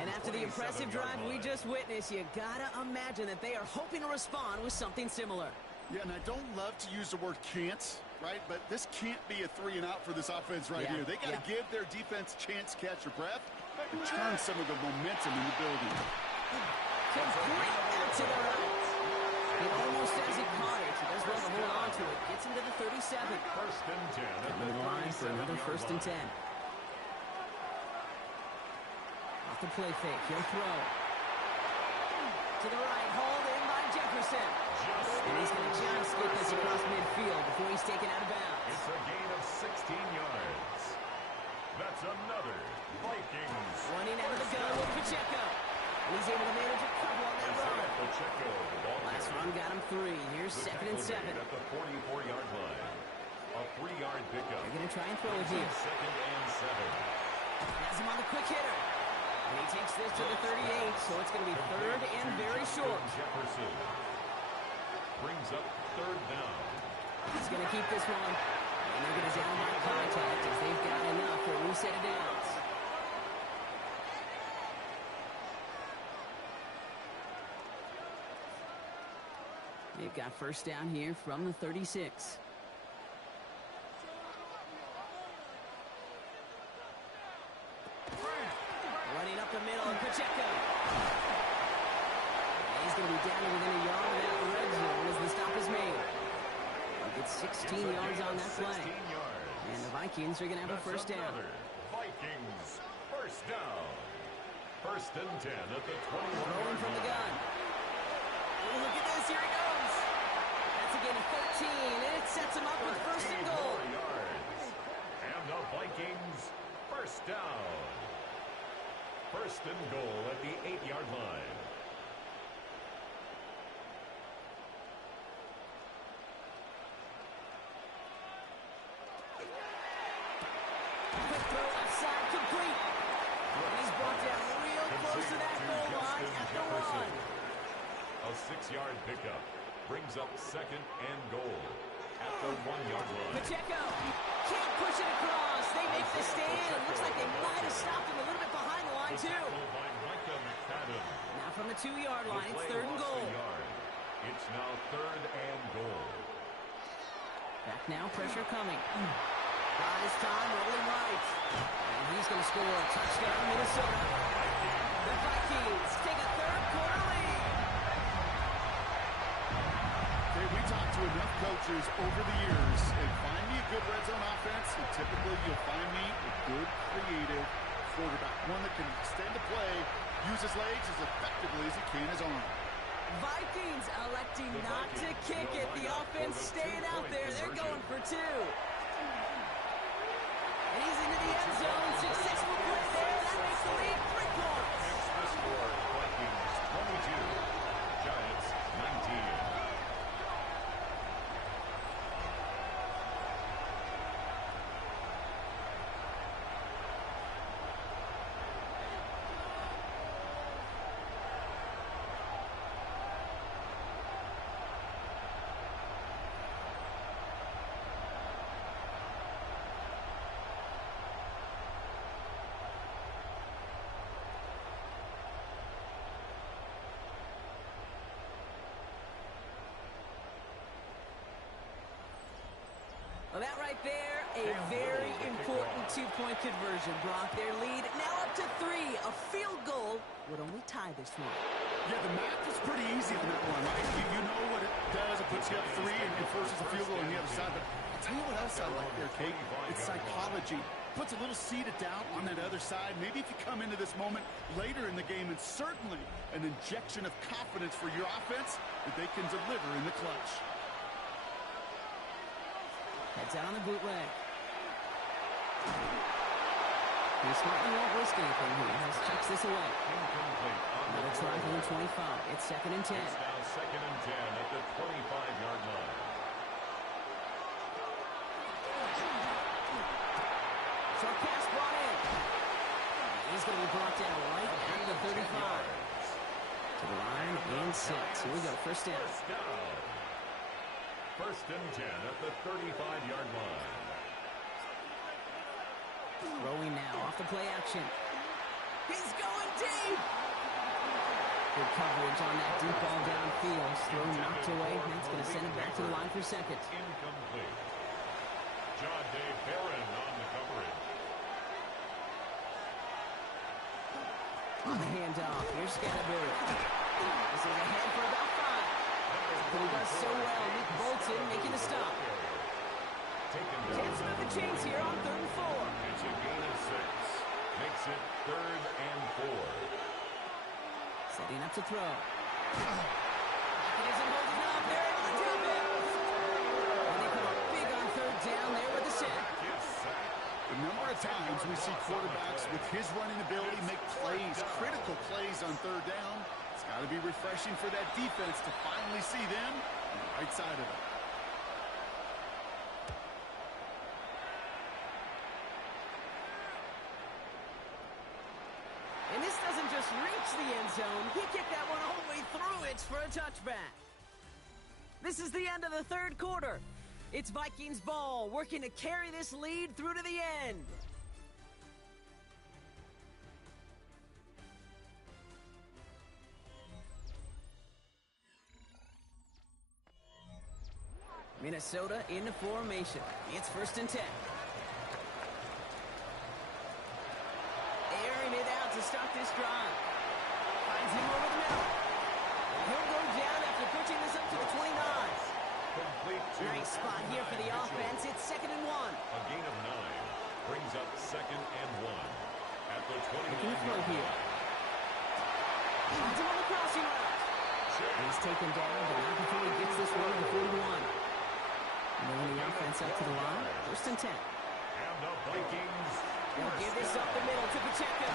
And after the impressive drive we just witnessed, you gotta imagine that they are hoping to respond with something similar. Yeah, and I don't love to use the word can't, right? But this can't be a 3-and-out for this offense right here. They got to give their defense a chance to catch their breath and turn some of the momentum in the building. Complete out to the right. He almost has it caught it. He does well to hold on to it. Gets him to the 37. First and 10. Coming to the line for another first and 10. Off the play fake, he'll throw. To the right, hauled in by Jefferson. And he's going to just skip this across midfield before he's taken out of bounds. It's a gain of 16 yards. That's another Vikings. Running out of the gun with Pacheco. And he's able to manage a couple on that run. Pacheco, the ball Last run got him 3. Here's The 2nd and 7. tackle made at the 44-yard line. A 3-yard pickup. They're going to try and throw it here. 2nd and 7. Has him on the quick hitter. And he takes this to the 38, so it's going to be 3rd and very short. Jefferson brings up 3rd down. He's going to keep this one. And they're going to down by contact as they've got enough for a new set of downs. They've got 1st down here from the 36. Running up the middle, and Pacheco. And he's going to be down to within a yard of that red zone as the stop is made. He'll get 16 yards on that play. And the Vikings are going to have a 1st down. Vikings 1st down. 1st and 10 at the 21. Throwing from the gun. Oh, look at this. Here he goes. That's again a 13, and it sets him up with 1st and goal. And the Vikings 1st down. 1st and goal at the 8-yard line. Quick throw left side, complete. And he's brought down real close to that goal line at the 1. A 6-yard pickup brings up 2nd and goal at the 1-yard line. Pacheco can't push it across. They make the stand. It looks like they might have stopped him a little bit behind the line, too. Now from the 2-yard line, it's 3rd and goal. It's now 3rd and goal. Back now, pressure coming. Buys time, rolling right. And he's going to score a touchdown, Minnesota. The Vikings take a 3rd quarter lead. Okay, we talked to enough coaches over the years, and find me a good red zone offense, and typically you'll find me a good creative quarterback, one that can extend the play, use his legs as effectively as he can his arm. Vikings electing not to kick it. The offense staying out there. They're going for 2. And he's into the end zone. Successful play there. That makes the lead 3 points. The score, Vikings 22, Giants 19. Well, that right there, a very important 2-point conversion. Brought their lead now up to 3. A field goal would only tie this one. Yeah, the math is pretty easy on that one, right? You know what it does. It puts you up 3 and forces a field goal on the other side. But I'll tell you what else I like there, Kate. It's psychology. Puts a little seed of doubt on that other side. Maybe if you come into this moment later in the game, and certainly an injection of confidence for your offense that they can deliver in the clutch. Heads out on the bootleg. He certainly won't risk anything here. He checks this away. Another try from the 25. It's 2nd and 10. It's now 2nd and 10 at the 25-yard line. Short pass brought in. He's going to be brought down right at the 35. To the line and 6. Here we go. 1st down. 1st and 10 at the 35-yard line. Throwing now off the play action. He's going deep. Good coverage on that deep ball downfield. Throw knocked away. That's going to send it back to the line for 2nd. Incomplete. John Dave Barron on the coverage. On the handoff. Here's Scatterberry. This is ahead for about 5. But he does so well. Nick Bolton making the stop. Chance to move the chains here on 3rd and 4. It's a gain of 6. Makes it 3rd and 4. Setting up to throw. He isn't holding up. They're able to tap it. And they come up big on 3rd down there with the sack. The number of times we see quarterbacks with his running ability make plays, critical plays on third down. It's got to be refreshing for that defense to finally see them on the right side of it. And this doesn't just reach the end zone. He kicked that one all the way through it for a touchback. This is the end of the third quarter. It's Vikings ball, working to carry this lead through to the end. Minnesota into formation. It's 1st and 10. Airing it out to start this drive. Finds him over the middle. And he'll go down after pushing this up to the 29. Nice spot here for the offense. It's 2nd and 1. A gain of 9 brings up 2nd and 1 at the 29 throw here. Finds him on the crossing route. He's taken down, but not before he gets this one to the 41. Moving the offense up to the line. 1st and 10. And the Vikings. They'll give this up the middle to Pacheco.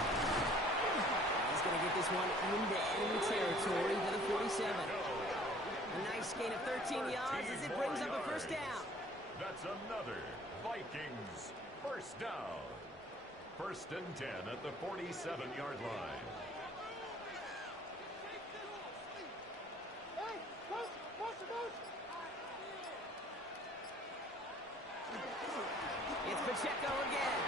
He's going to get this one into enemy territory to the 47. A nice gain of 13 yards as it brings up a 1st down. That's another Vikings 1st down. 1st and 10 at the 47-yard line. Hey, coach. It's Pacheco again.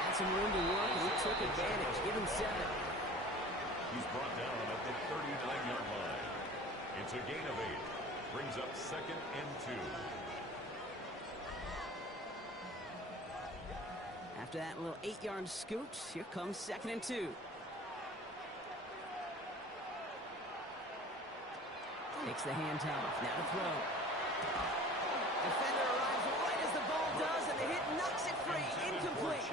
Had some room to work, and he took advantage. Give him 7. He's brought down at the 39-yard line. It's a gain of 8. Brings up 2nd and 2. After that little 8-yard scoot, here comes 2nd and 2. Takes the handoff. Now to throw. Defender arrives right as the ball does, and the hit knocks it free. Incomplete.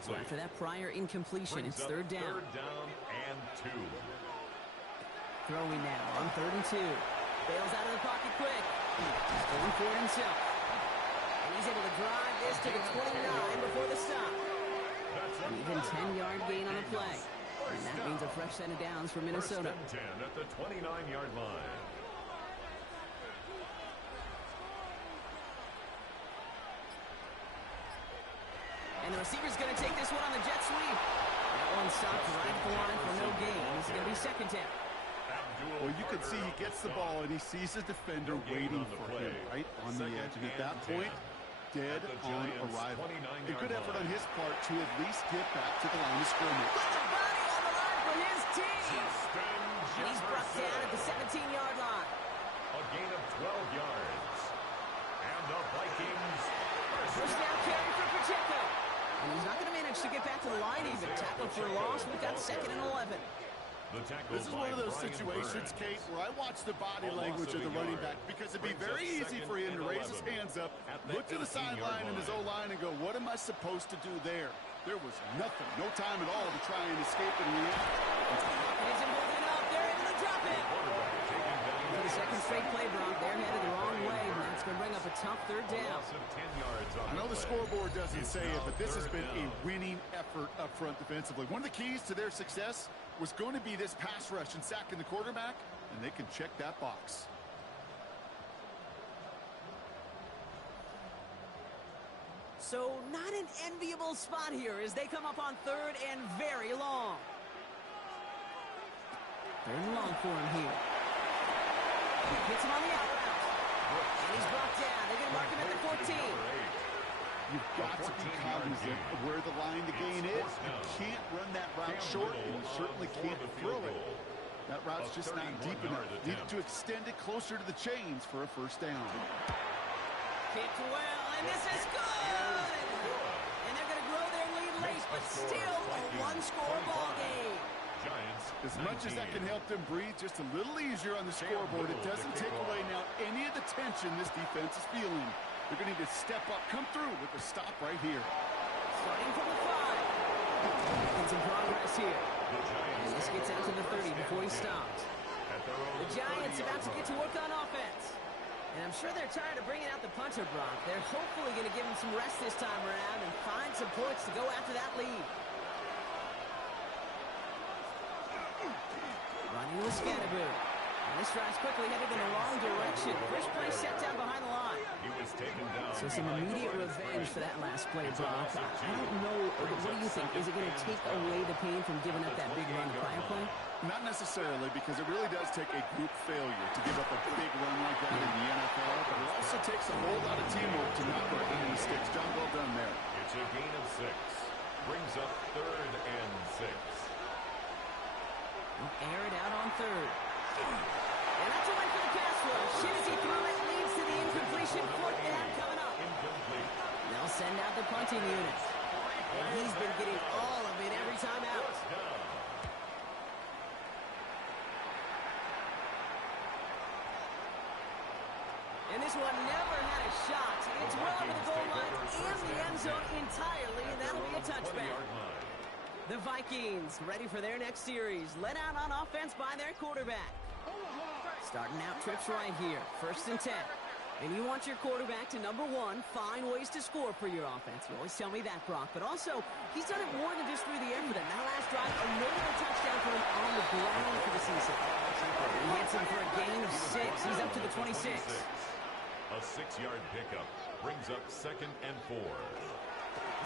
So after that prior incompletion, it's 3rd down. 3rd down and 2. Throwing now on 3rd and 2. Bails out of the pocket quick. He's going for it himself. And he's able to drive this to the 29 before the stop. An even 10-yard gain on the play. And that means a fresh set of downs for Minnesota. 1st and 10 at the 29-yard line. And the receiver's going to take this one on the jet sweep. That one stopped right at the line for no gain. It's going to be 2nd down. Well, you can see he gets the ball and he sees the defender waiting for him right on the edge. And at that point, dead on arrival. A good effort on his part to at least get back to the line of scrimmage. Put the body on the line for his team. And he's brought down at the 17-yard line. A gain of 12 yards. And the Vikings. First down carry for Pacheco. And he's not going to manage to get back to the line even. Tackle for a loss. We've got 2nd and 11. This is one of those situations, Kate, where I watch the body language of the running back because it'd be very easy for him to raise his hands up, look to the sideline and his O-line and go, what am I supposed to do there? There was nothing, no time at all to try and escape and react. It isn't moving up. They're able to drop it. For the 2nd straight play, Brock, they're headed the wrong way, and that's going to bring up a tough 3rd down. I know the scoreboard doesn't say it, but this has been a winning effort up front defensively. One of the keys to their success was going to be this pass rush and sacking the quarterback, and they can check that box. So not an enviable spot here as they come up on 3rd and very long. 3rd and long for him here. He hits him on the out route. And he's brought down. They're going to mark him at the 14. You've got to be cognizant of where the line to gain is. You can't run that route short, and you certainly can't throw it. That route's just not deep enough. You need to extend it closer to the chains for a 1st down. Kicked well, and this is good! And they're going to grow their lead late, but still a one-score ball game. As much as that can help them breathe just a little easier on the scoreboard, it doesn't take away now any of the tension this defense is feeling. They're going to need to step up, come through with the stop right here. Starting from the 5. Making some progress here. And this gets out to the 30 before he stops. The Giants about to get to work on offense. And I'm sure they're tired of bringing out the punter, Brock. They're hopefully going to give him some rest this time around and find some points to go after that lead. Running with Scatterboo. And this drive's quickly headed in the wrong direction. First play set down behind the line. He was taken down. So some immediate revenge for that last play, Brock. I don't know. What do you think? Is it going to take away the pain from giving up that big run the prior play? Not necessarily, because it really does take a group failure to give up a big run like that in the NFL, but it also takes a whole lot of teamwork to not put any mistakes. John, well done there. It's a gain of 6. Brings up 3rd and 6. Air it out on 3rd. And that's a win for the pass rush. Shit as he threw it, leads to the incompletion. 4th down coming up. Incomplete. They'll send out the punting unit. And he's been getting all of it every time out. First down. And this one never had a shot. It's well over the goal line and the end zone entirely, and that'll be a touchback. The Vikings ready for their next series. Led out on offense by their quarterback. Starting out trips right here. 1st and 10. And you want your quarterback to, number 1, find ways to score for your offense. You always tell me that, Brock. But also, he's done it more than just through the air for them. That last drive, a notable touchdown for him on the ground for the season. He hits him for a gain of 6. He's up to the 26. A 6-yard pickup brings up 2nd and 4.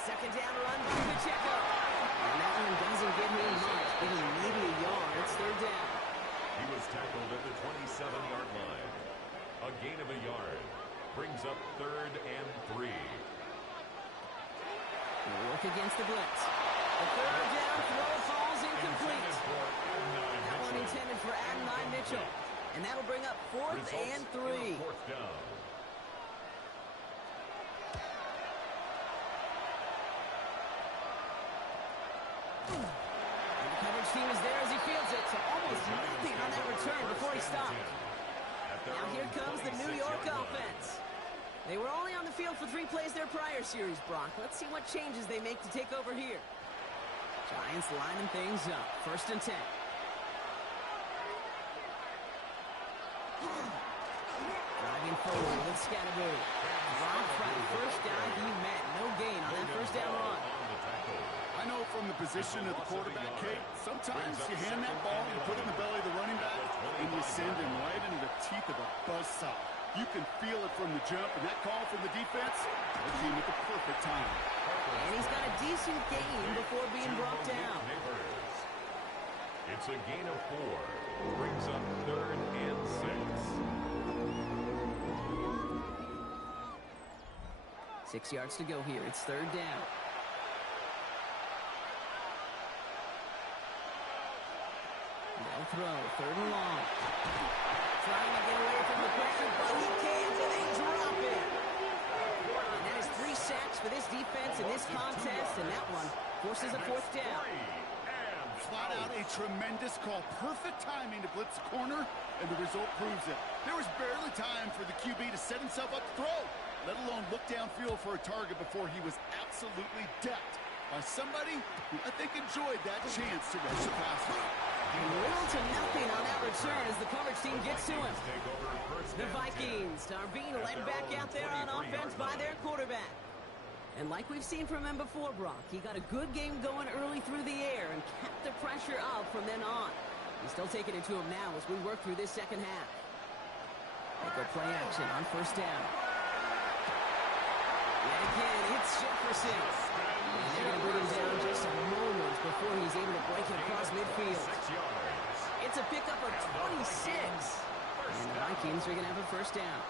Second down run by Pacheco. And that one doesn't get him much, but maybe a yard. It's 3rd down. He was tackled at the 27-yard line. A gain of a yard brings up 3rd and 3. Work against the blitz. The 3rd down throw falls incomplete. That one intended for Adonai Mitchell. And that'll bring up 4th and 3. 4th down. And the coverage team is there as he fields it. So almost nothing on that return before he stopped. Now here comes the New York offense. They were only on the field for 3 plays their prior series, Brock. Let's see what changes they make to take over here. Giants lining things up. 1st and 10. Driving forward with Scatterboo. Dropped by the first guy he met. No gain on that 1st down run. I know from the position of the quarterback, Kate, sometimes you hand that ball, you put it in the belly of the running back, and you send him right into the teeth of a buzzsaw. You can feel it from the jump, and that call from the defense, it came at the perfect time. And he's got a decent gain before being brought down. It's a gain of 4. Brings up 3rd and 6. 6 yards to go here. It's 3rd down. They'll throw. 3rd and long. Trying to get away from the pressure, but he can't, and they drop it. And that is 3 sacks for this defense in this contest, and that one forces a 4th down. Flat out a tremendous call. Perfect timing to blitz the corner, and the result proves it. There was barely time for the QB to set himself up to throw, let alone look downfield for a target before he was absolutely decked by somebody who I think enjoyed that chance to rush the passer. Little to nothing on that return as the coverage team gets to him. The Vikings are being led back out there on offense by their quarterback. And like we've seen from him before, Brock, he got a good game going early through the air and kept the pressure up from then on. He's still taking it to him now as we work through this 2nd half. They go play action on 1st down. Yet again, it's Jefferson. And they're going to bring him down just a moment before he's able to break it across midfield. 6 yards. It's a pickup of 26. And the Vikings are going to have a 1st down.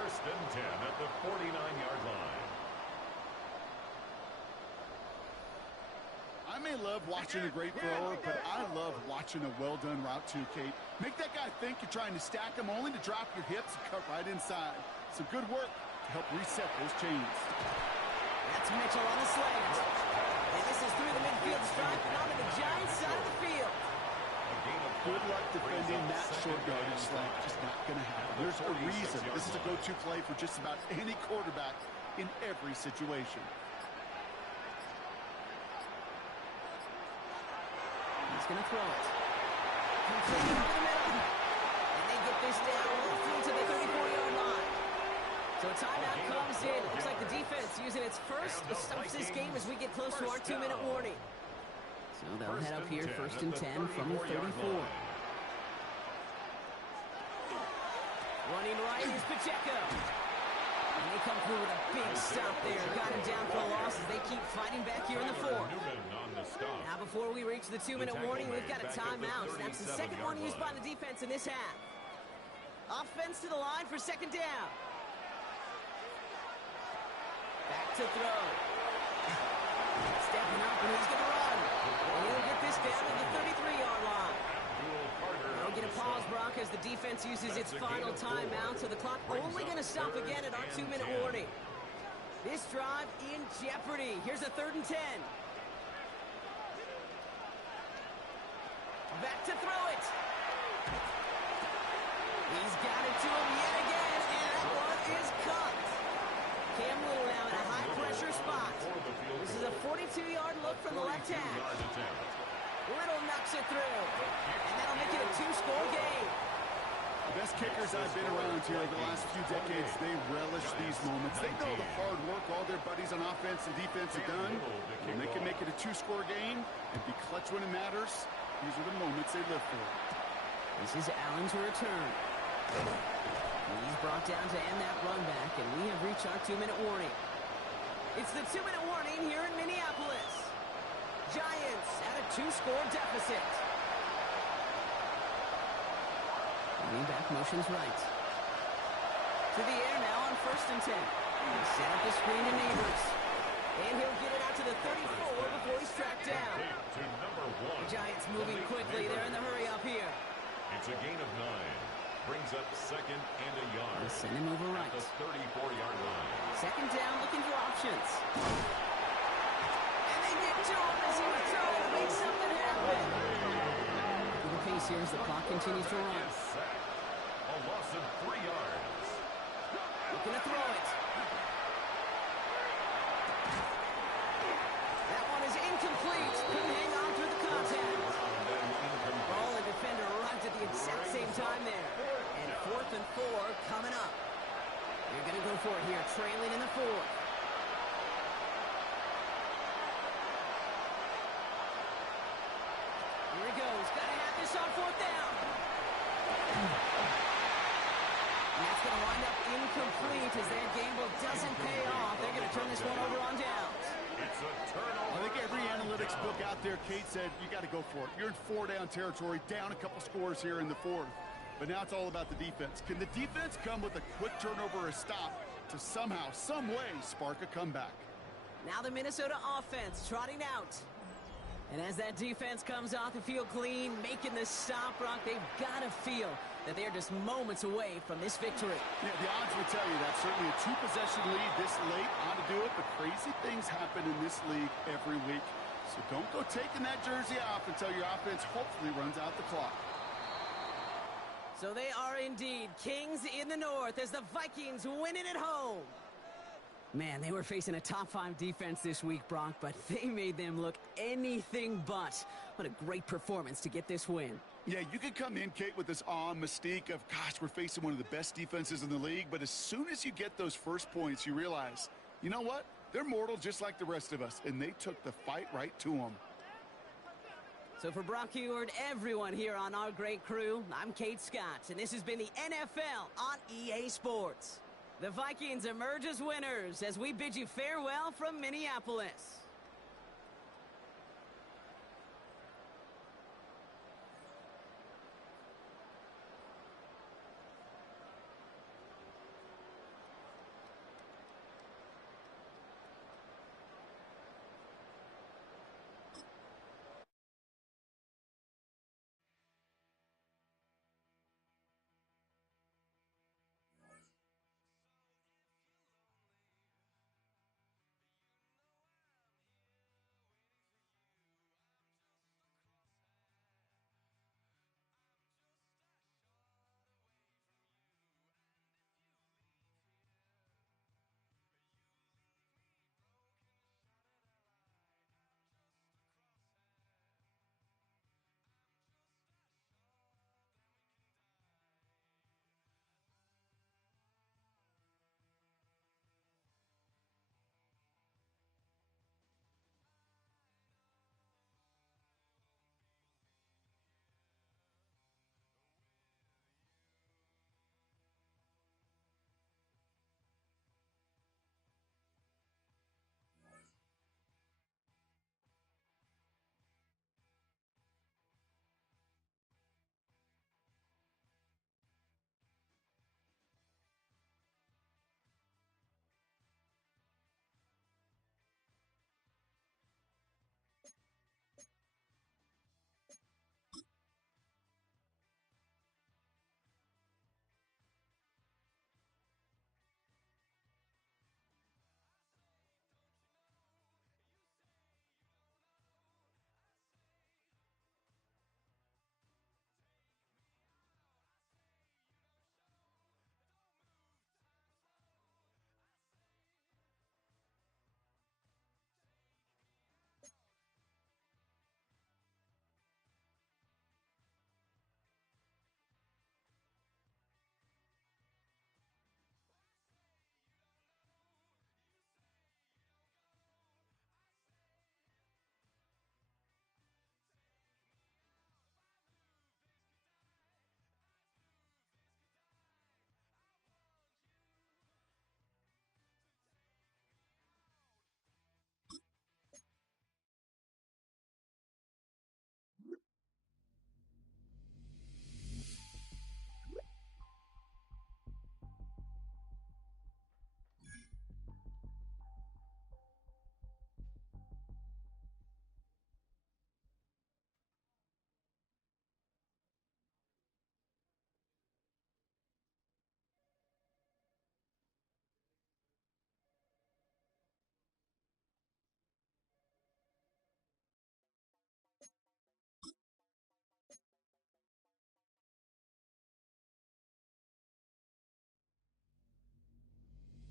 1st and 10 at the 49-yard line. I may love watching a great thrower, but I love watching a well-done route too, Kate. Make that guy think you're trying to stack him only to drop your hips and cut right inside. Some good work to help reset those chains. That's Mitchell on the slant. And this is through the midfield stripe and onto the Giants side of the field. Good luck defending that short yardage slant. Just not going to happen. There's a reason this is a go-to play for just about any quarterback in every situation. He's going to throw it. Completely over the middle. And they get this down through to the 34-yard line. So a timeout comes in. Looks like the defense using its first to stop this game as we get close to our 2-minute warning. So they'll head up here, 1st and 10 from the 34. Running right is Pacheco. And they come through with a big stop there. Got him down for a loss as they keep fighting back here in the 4th. Now before we reach the 2-minute warning, we've got a timeout. That's the second one used by the defense in this half. Offense to the line for 2nd down. Back to throw. Stepping up, and he's going to run. And he'll get this down to the 33-yard line. We'll get a pause, Brock, as the defense uses its final timeout, so the clock only going to stop again at our 2-minute warning. This drive in jeopardy. Here's a 3rd and 10. Back to throw it. He's got it to him yet again, and that one is caught. Cam Little now in a high-pressure spot. This is a 42-yard look from the left hash. Little knocks it through, and that'll make it a 2-score game. The best kickers I've been around here over the last few decades, they relish these moments. They know the hard work all their buddies on offense and defense have done. When they can make it a 2-score game and be clutch when it matters, these are the moments they live for. This is Allen to return. He's brought down to end that run back, and we have reached our 2-minute warning. It's the 2-minute warning here in Minneapolis. Giants at a 2-score deficit. Running back motions right. To the air now on 1st and 10. He'll set up the screen to Neighbors. And he'll get it out to the 34 before he's tracked down. The Giants moving quickly. They're in the hurry up here. It's a gain of 9. Brings up 2nd and a yard. They'll send him over right. At the 34-yard line. 2nd down, looking for options. And they get to him as he was trying to make something happen. Through the pace here as the clock continues to run. A loss of 3 yards. Looking to throw it. That one is incomplete. Couldn't hang on through the contact. Ball and defender arrived at the exact same time there. And 4th and 4 coming up. They're going to go for it here, trailing in the 4th. Here he goes. Got to have this on 4th down. And that's going to wind up incomplete as that gamble doesn't pay off. They're going to turn this one over on downs. It's a turnover. I think every analytics book out there, Kate said, you got to go for it. You're in 4-down territory, down a couple scores here in the 4th. But now it's all about the defense. Can the defense come with a quick turnover or a stop to somehow, some way, spark a comeback? Now the Minnesota offense trotting out. And as that defense comes off the field clean, making the stop, Brock, they've got to feel that they're just moments away from this victory. Yeah, the odds will tell you that. Certainly a 2-possession lead this late ought to do it, but crazy things happen in this league every week. So don't go taking that jersey off until your offense hopefully runs out the clock. So they are indeed kings in the north as the Vikings win it at home. Man, they were facing a top-5 defense this week, Brock, but they made them look anything but. What a great performance to get this win. Yeah, you could come in, Kate, with this awe and mystique of, gosh, we're facing one of the best defenses in the league, but as soon as you get those first points, you realize, you know what? They're mortal just like the rest of us, and they took the fight right to them. So for Brock Heward, everyone here on our great crew, I'm Kate Scott, and this has been the NFL on EA Sports. The Vikings emerge as winners as we bid you farewell from Minneapolis.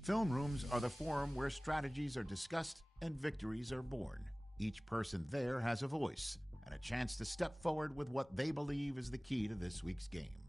Film rooms are the forum where strategies are discussed and victories are born. Each person there has a voice and a chance to step forward with what they believe is the key to this week's game.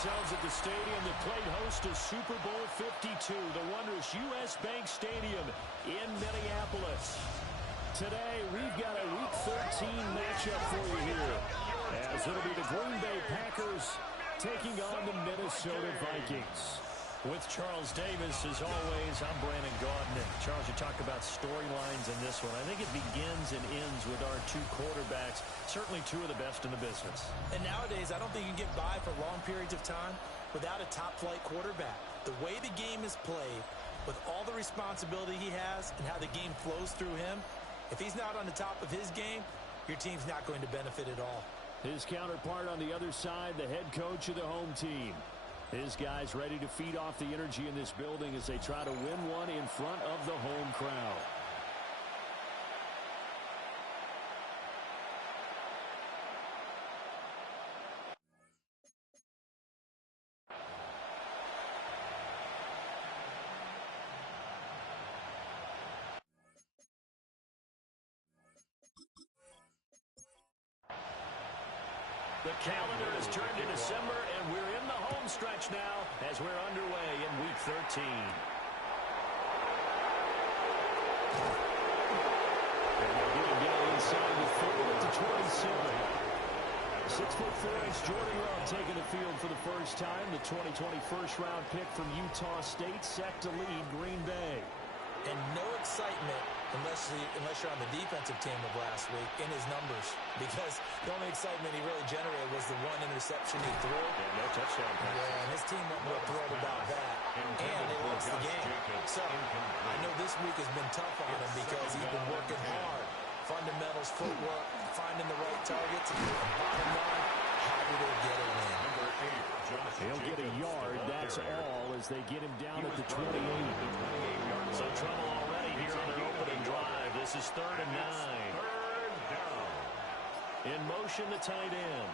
Ourselves at the stadium that played host to Super Bowl 52, the wondrous U.S. Bank Stadium in Minneapolis. Today, we've got a Week 13 matchup for you here, as it'll be the Green Bay Packers taking on the Minnesota Vikings. With Charles Davis, as always, I'm Brandon Gaudin. Charles, you talk about storylines in this one. I think it begins and ends with our two quarterbacks, certainly two of the best in the business. And nowadays, I don't think you can get by for long periods of time without a top-flight quarterback. The way the game is played, with all the responsibility he has and how the game flows through him, if he's not on the top of his game, your team's not going to benefit at all. His counterpart on the other side, the head coach of the home team. His guys ready to feed off the energy in this building as they try to win one in front of the home crowd. The calendar has turned to December, and we're in the home stretch now as we're underway in Week 13. And they'll get him down inside the field at the 27. 6'4" Jordan Love taking the field for the first time. The 2020 first-round pick from Utah State set to lead Green Bay. And no excitement unless you're on the defensive team of last week in his numbers, because the only excitement he really generated was the one interception he threw. And no touchdown pass. Yeah, and his team went real thrilled about that. And they lost the game. So I know this week has been tough on him because he's been working hard. Fundamentals, footwork, finding the right targets. And bottom line, how do they get a win? He'll get a yard, that's all, as they get him down at the 28. Some trouble already here on their opening drive. This is 3rd and 9. In motion, the tight end.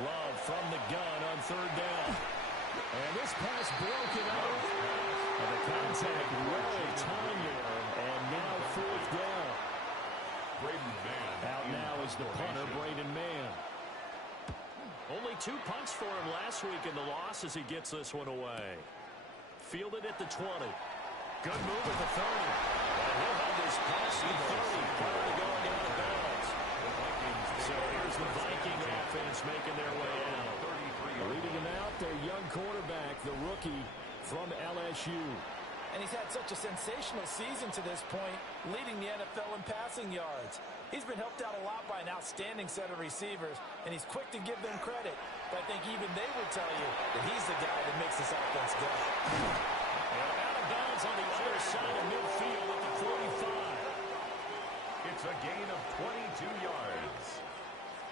Love from the gun on 3rd down. And this pass broken up. And the contact well timed there. And now 4th down. Out now is the punter, Braden Mann. Only 2 punts for him last week in the loss as he gets this one away. Fielded at the 20. Good move at the 30. And he'll have this pass at the 30 prior to going out of bounds. So here's the Viking offense making their way out. Leading him out, their young quarterback, the rookie from LSU. And he's had such a sensational season to this point, leading the NFL in passing yards. He's been helped out a lot by an outstanding set of receivers, and he's quick to give them credit. But I think even they would tell you that he's the guy that makes this offense go. And out of bounds on the other side of midfield at the 45. It's a gain of 22 yards.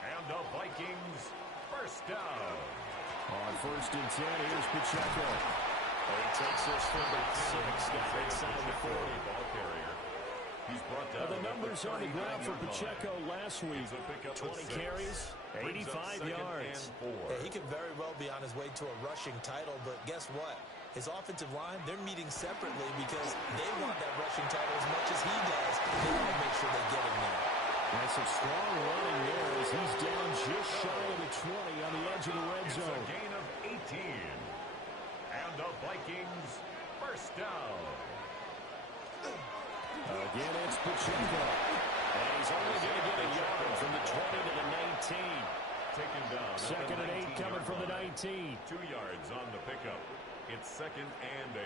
And the Vikings first down. On 1st and 10, here's Pacheco. And he takes this for about 6 down inside the 40. Ball carrier. He's brought down The numbers on the ground for Pacheco last week. 20 carries, 85 yards. Yeah, he could very well be on his way to a rushing title, but guess what? His offensive line, they're meeting separately because they want that rushing title as much as he does. They want to make sure they get him there. That's some strong running there as he's down just shy of the 20 on the edge of the red zone. It's a gain of 18. And the Vikings first down. Again, it's Pacheco. And he's only going to get a yard from the 20 to the 19. Taken down. 2nd and 8 coming from the 19. 2 yards on the pickup. It's 2nd and 8.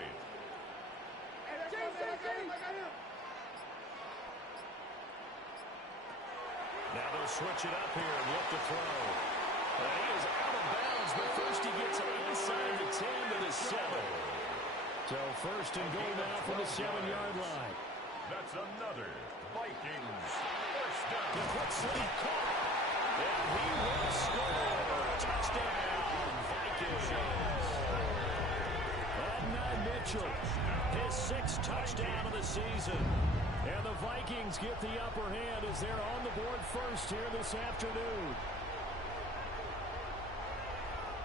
Now they'll switch it up here and look to throw. And he is out of bounds, but first he gets it inside the 10 to the 7. So 1st and goal now from the 7-yard line. That's another Vikings first down. The quick sweep caught. And he will score. Touchdown, Vikings. Adnan Mitchell, his 6th touchdown of the season. And the Vikings get the upper hand as they're on the board first here this afternoon.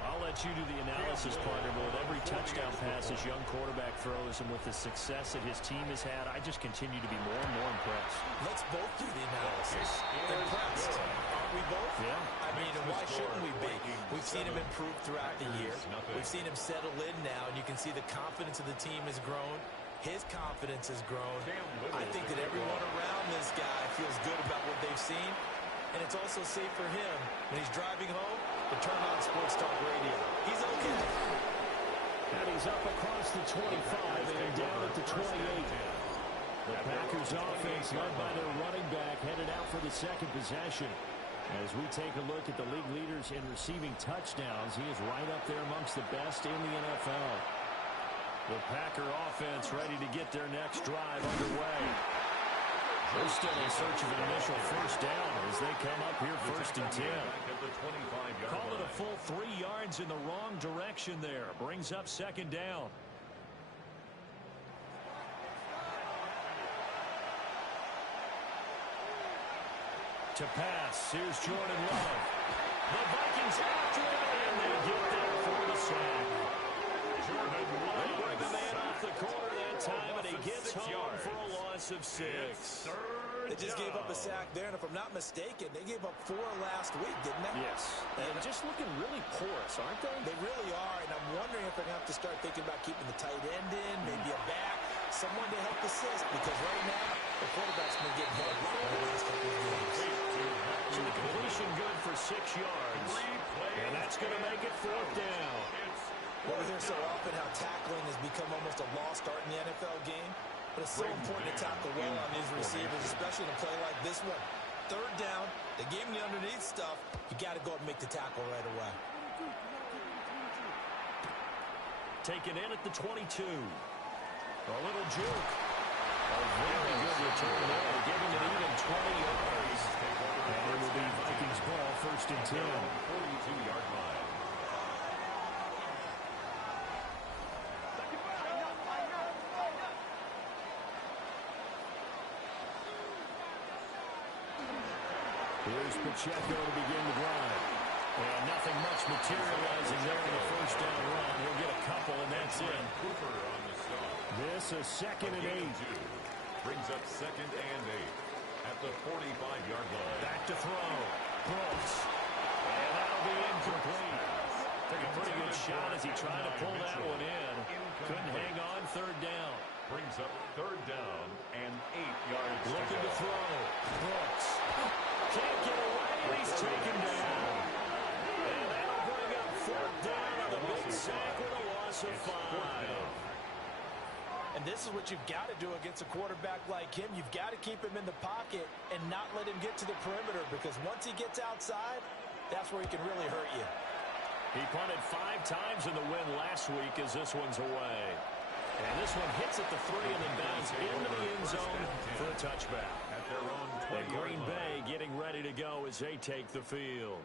I'll let you do the analysis, partner, but with every touchdown pass his young quarterback throws and with the success that his team has had, I just continue to be more and more impressed. Let's both do the analysis. Impressed. Aren't we both? Yeah. I mean, and why shouldn't we be? We've seen him improve throughout the year. We've seen him settle in now, and you can see the confidence of the team has grown. His confidence has grown. I think that everyone around this guy feels good about what they've seen. And it's also safe for him when he's driving home to turn on Sports Talk Radio. He's okay. And he's up across the 25 and down at the 28. The Packers offense led by their running back headed out for the second possession. As we take a look at the league leaders in receiving touchdowns, he is right up there amongst the best in the NFL. The Packer offense ready to get their next drive underway. They're still in search of an initial first down as they come up here first and 10. Call it a full 3 yards in the wrong direction there. Brings up second down. To pass, here's Jordan Love. The Vikings after him, and they get there for the sack. Jordan Love. They bring the man off the corner that time, and he gets home for a loss of 6. They just gave up a sack there, and if I'm not mistaken, they gave up 4 last week, didn't they? Yes. And just looking really porous, aren't they? They really are, and I'm wondering if they're going to have to start thinking about keeping the tight end in, maybe a back, someone to help assist, because right now, the quarterback's been getting hit a lot in the last couple of games. So the completion good for 6 yards, and that's going to make it 4th down. Well, we hear so often how tackling has become almost a lost art in the NFL game. But it's so important to tackle well on these receivers, especially in a play like this one. 3rd down, they gave him the underneath stuff. You got to go and make the tackle right away. Taken in at the 22. A little juke. A very good return there, giving it even 20 yards. And it will be Vikings ball first and 10. 42-yard line. Here's Pacheco to begin the drive. And nothing much materializing there in the first down run. He'll get a couple, and that's it. Cooper on the stop. This is 2nd and 8. Brings up 2nd and 8 at the 45-yard line. Back to throw. Brooks. And that'll be incomplete. Took a pretty good shot as he tried to pull that one in. Couldn't hang on 3rd down. Brings up 3rd down and 8 yards. Looking to throw. Brooks. Can't get away, and he's taken down. And that'll bring up 4th down on the big sack with a loss of 5. And this is what you've got to do against a quarterback like him. You've got to keep him in the pocket and not let him get to the perimeter, because once he gets outside, that's where he can really hurt you. He punted 5 times in the win last week as this one's away. And this one hits at the 3 and then bounds into the end zone for a touchback. At their own And Green Bay getting ready to go as they take the field.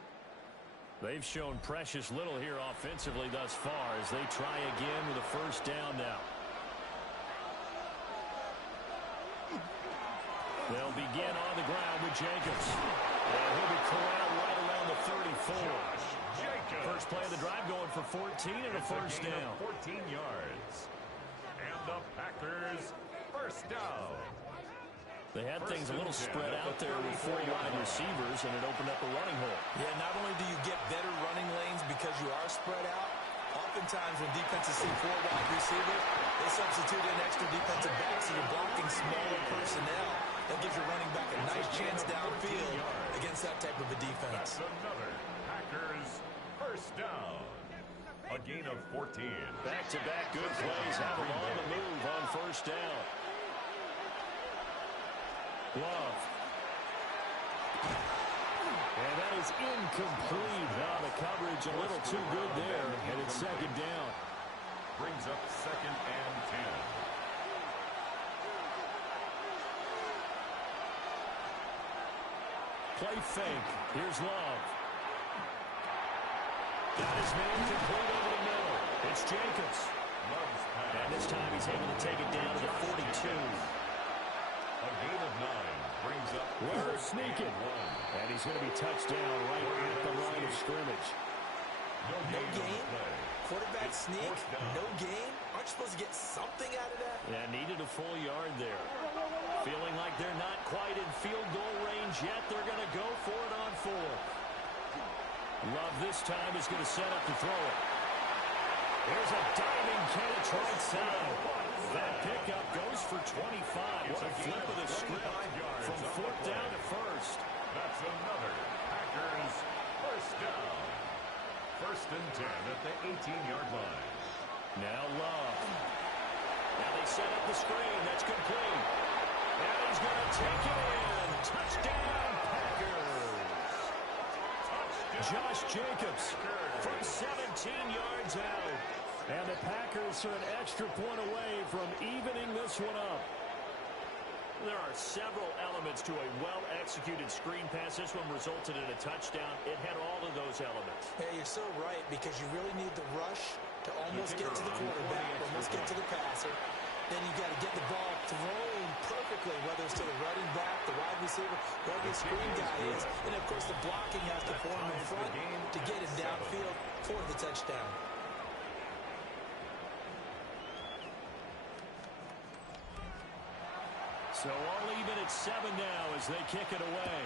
They've shown precious little here offensively thus far as they try again with a first down now. They'll begin on the ground with Jacobs. And he'll be corralled right around the 34. First play of the drive going for 14 and a first down. 14 yards. And the Packers first down. They had things a little spread out there with 4 wide receivers, and it opened up a running hole. Yeah, not only do you get better running lanes because you are spread out, oftentimes when defenses see 4 wide receivers, they substitute in extra defensive backs, and you're blocking smaller personnel. That gives your running back a nice chance downfield against that type of a defense. That's another Packers first down. A gain of 14. Back-to-back good plays have them on the move on first down. Love. And that is incomplete. Now the coverage a little too good there, and it's second down. Brings up 2nd and 10. Play fake. Here's Love. Got his man complete over the middle. It's Jacobs. And this time he's able to take it down to the 42. A gain of 9 brings up We're sneaking. And he's going to be touched down right at the line of scrimmage. No gain? Quarterback sneak? No gain? Aren't you supposed to get something out of that? Yeah, needed a full yard there. Feeling like they're not quite in field goal range yet. They're going to go for it on 4th. Love this time is going to set up to throw it. There's a diving catch right side. That pickup goes for 25. What a flip of the script from 4th down to 1st. That's another Packers first down. 1st and 10 at the 18-yard line. Now Love. Now they set up the screen. That's complete. Now he's going to take it in. Touchdown, Packers. Josh Jacobs from 17 yards out. And the Packers are an extra point away from evening this one up. There are several elements to a well-executed screen pass. This one resulted in a touchdown. It had all of those elements. Yeah, you're so right, because you really need the rush to almost get to the quarterback, almost get to the passer. Then you got to get the ball thrown perfectly, whether it's to the running back, the wide receiver, whoever the screen guy is. And, of course, the blocking has to form in front to get him downfield for the touchdown. So all even at 7 now as they kick it away.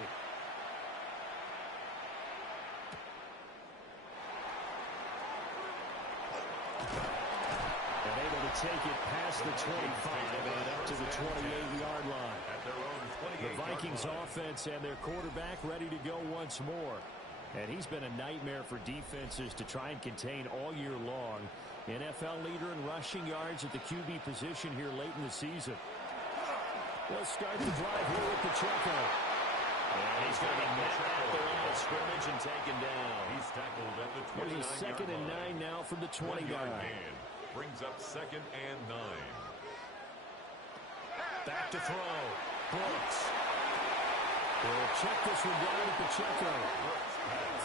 And able to take it past the 25 and up to the 28-yard line. At their own 28-yard The Vikings line. offense and their quarterback ready to go once more. And he's been a nightmare for defenses to try and contain all year long. NFL leader in rushing yards at the QB position here late in the season. We'll start the drive here with Pacheco. And he's going to be met at the line of scrimmage and taken down. He's tackled at the 29-yard line. Here's a 2nd and 9 now from the 29. Brings up 2nd and 9. Back to throw. Brooks. We'll check this one down to Pacheco.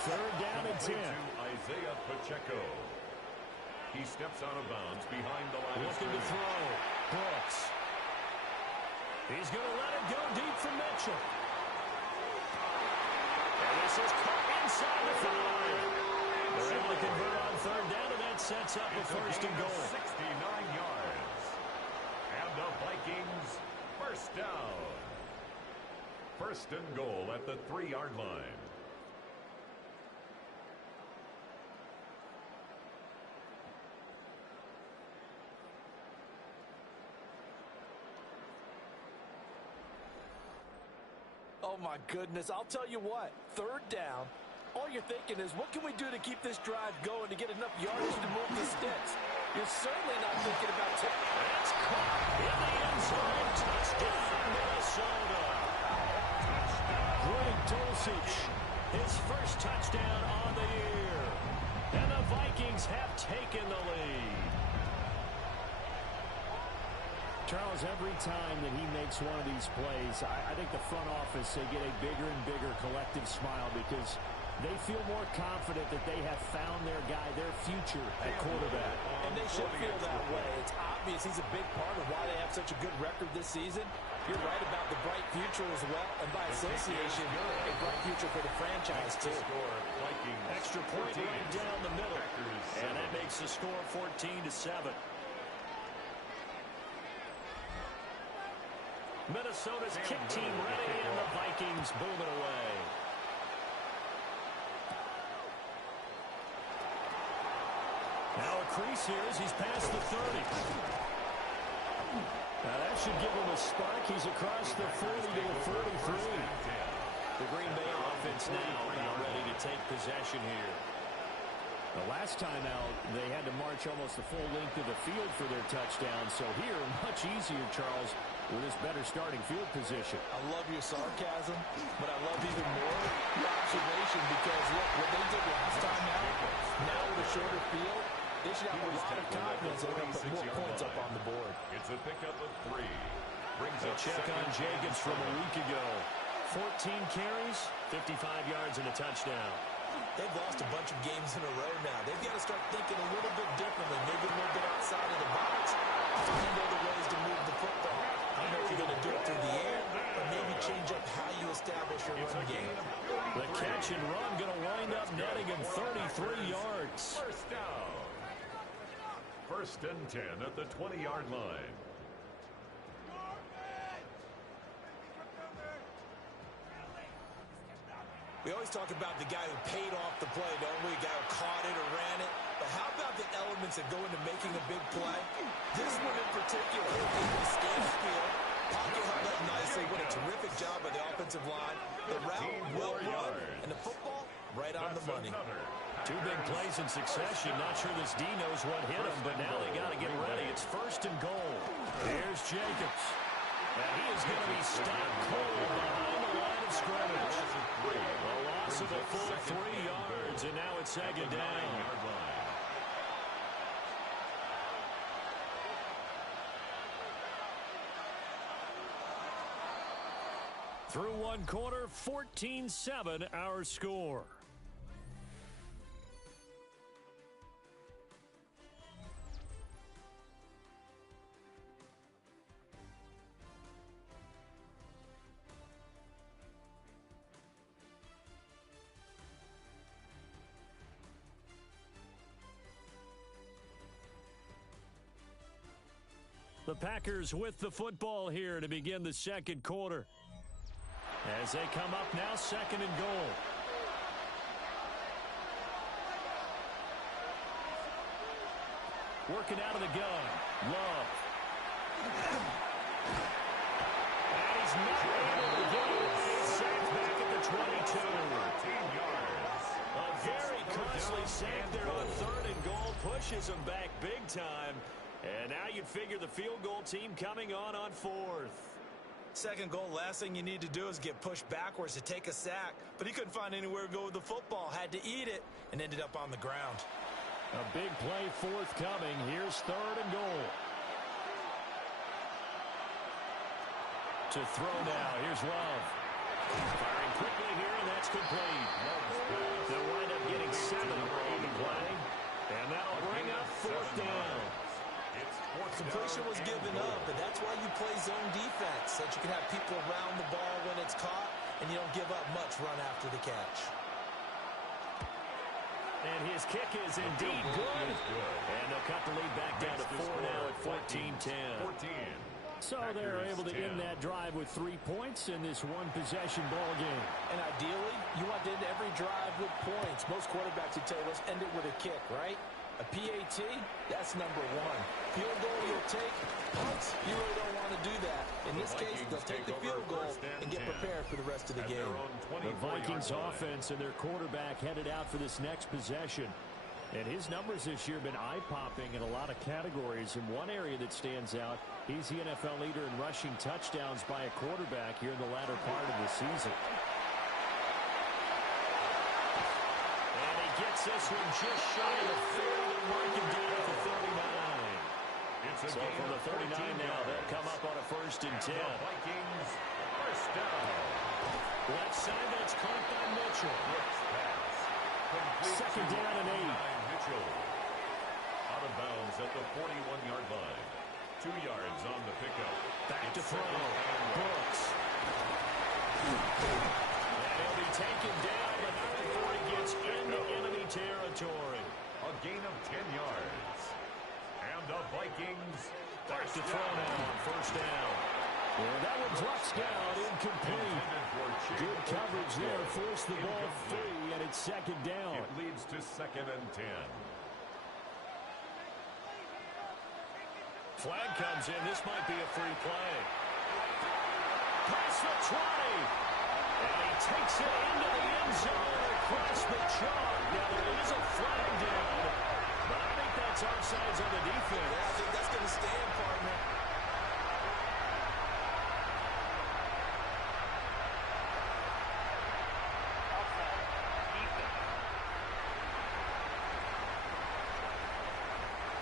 3rd down and 10. Isaiah Pacheco. He steps out of bounds behind the line. Looking to throw. Brooks. He's going to let it go deep for Mitchell. And this is caught inside the 5. They're able to convert on 3rd down, and that sets up a 1st and goal. 69 yards. And the Vikings first down. 1st and goal at the 3-yard line. Oh, my goodness. I'll tell you what. 3rd down. All you're thinking is, what can we do to keep this drive going to get enough yardage to move the sticks? You're certainly not thinking about taking. That's caught in the end zone. Touchdown, Minnesota. Greg Dulcich, his first touchdown on the year. And the Vikings have taken the lead. Charles, every time that he makes one of these plays, I think the front office, they get a bigger and bigger collective smile because they feel more confident that they have found their guy, their future at quarterback. And they should feel that way. It's obvious he's a big part of why they have such a good record this season. You're right about the bright future as well, and by association, a bright future for the franchise, too. Extra point right down the middle, and that makes the score 14-7. Minnesota's kick team ready, and the Vikings boom it away. Now a crease here as he's past the 30. Now that should give him a spark. He's across the 40 to the 43. The Green Bay offense now about ready to take possession here. The last time out, they had to march almost the full length of the field for their touchdown. So here, much easier, Charles, with this better starting field position. I love your sarcasm, but I love even more your observation because, look, what they did last time out, now with a shorter field, they should have a lot of confidence that they're going to put more points up on the board. It's a pickup of 3. Brings A up check on Jacobs from a week ago. 14 carries, 55 yards, and a touchdown. They've lost a bunch of games in a row now. They've got to start thinking a little bit differently, maybe a little bit outside of the box, find other ways to move the football. I don't know if you're going to do it through the air, or maybe change up how you establish your run game. The catch and run going to wind up netting him 33 yards. First down. 1st and 10 at the 20-yard line. We always talk about the guy who paid off the play, don't we? The guy who caught it or ran it. But how about the elements that go into making a big play? This one in particular, he scanned the field. Pocket held up nicely. What a terrific job by the offensive line. The route well run. And the football right on the money. Two big plays in succession. Not sure this D knows what hit him, but now they got to get ready. It's 1st and goal. Here's Jacobs. And he is going to be stopped cold behind the line of scrimmage. A loss of a full 3 yards, and now it's 2nd down. Through 1 quarter, 14-7 our score. The Packers with the football here to begin the 2nd quarter. As they come up now, 2nd and goal. Working out of the gun. Love. And he's not able to get away. Sacked back at the 22. 13 yards. A very costly sack there on 3rd and goal. Pushes him back big time. And now you'd figure the field goal team coming on 4th. 2nd goal, last thing you need to do is get pushed backwards to take a sack. But he couldn't find anywhere to go with the football. Had to eat it and ended up on the ground. A big play forthcoming. Here's 3rd and goal. To throw now. Here's Love. Firing quickly here, and that's complete. They'll wind up getting 7 on the play. And that'll bring up 4th down. Completion was given up, but that's why you play zone defense, so that you can have people around the ball when it's caught, and you don't give up much run after the catch. And his kick is indeed good. And they'll cut the lead back down to 4 now at 14-10. So they're able to end that drive with 3 points in this one-possession ball game. And ideally, you want to end every drive with points. Most quarterbacks would tell you, let's end it with a kick, right? A PAT, that's number 1. Field goal you'll take, punts, you really don't want to do that. In this case, they'll take the field goal and get prepared for the rest of the game. The Vikings offense and their quarterback headed out for this next possession. And his numbers this year have been eye-popping in a lot of categories. In one area that stands out, he's the NFL leader in rushing touchdowns by a quarterback here in the latter part of the season. And he gets this one just shy of 30 to mark him down for 39. So from the 39 now, they'll come up on a 1st and 10. Vikings, 1st down. Left side, that's caught by Mitchell. 2nd down and 8. Mitchell out of bounds at the 41-yard line. 2 yards on the pickup. Back to throw. Brooks. And he'll be taken down, but not before he gets into enemy territory. A gain of 10 yards. And the Vikings back to throw now. 1st down. And that one drops down, incomplete. Good coverage there, forced the ball free, and it's 2nd down. It leads to 2nd and 10. Flag comes in. This might be a free play. Past the 20. And he takes it into the end zone across the chalk. Now there is a flag down, but I think that's offsides on the defense. Yeah, I think that's going to stand, partner.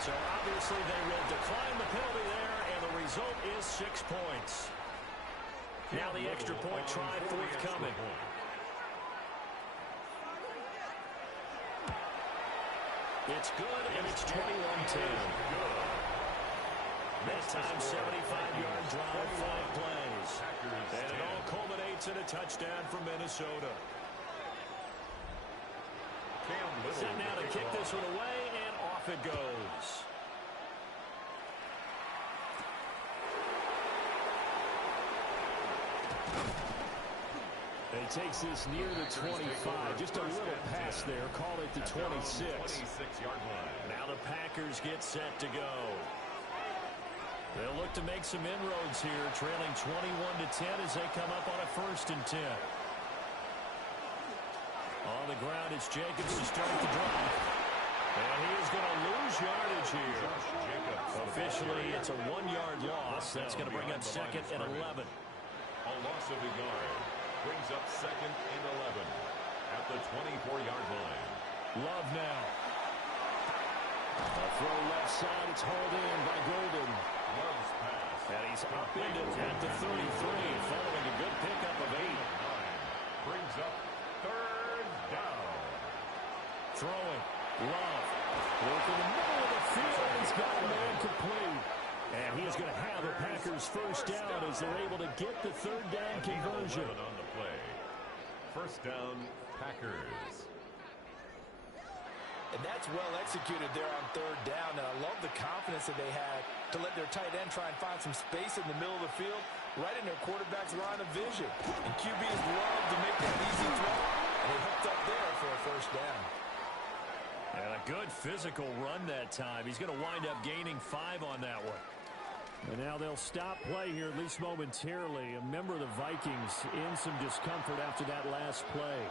So obviously they will decline the penalty there, and the result is 6 points. Now the extra point try forthcoming. It's good, and it's 21-10. That time, 75-yard drive, 5 plays. And it all culminates in a touchdown for Minnesota. Set now to kick this one away, and off it goes. He takes this near the 25. Just a little pass there. Call it the 26. 26-yard line. Now the Packers get set to go. They'll look to make some inroads here, trailing 21-10 as they come up on a 1st and 10. On the ground. It's Jacobs to start the drive. And he is going to lose yardage here. Officially, it's a 1-yard loss. That's going to bring up second and 11. A loss of a yard brings up second and 11 at the 24-yard line. Love now. A throw left side. It's hauled in by Golden. Love's pass. And he's upended at the 33, following a good pickup of 8. Brings up third down. Throwing. Love. Working the middle of the field. He's got a man complete. And he is going to have a Packers first down as they're able to get the third down conversion. On the play. First down, Packers. And that's well executed there on third down. And I love the confidence that they had to let their tight end try and find some space in the middle of the field, right in their quarterback's line of vision. And QBs love to make that easy throw. And they hooked up there for a first down. And a good physical run that time. He's going to wind up gaining 5 on that one. And now they'll stop play here, at least momentarily. A member of the Vikings in some discomfort after that last play.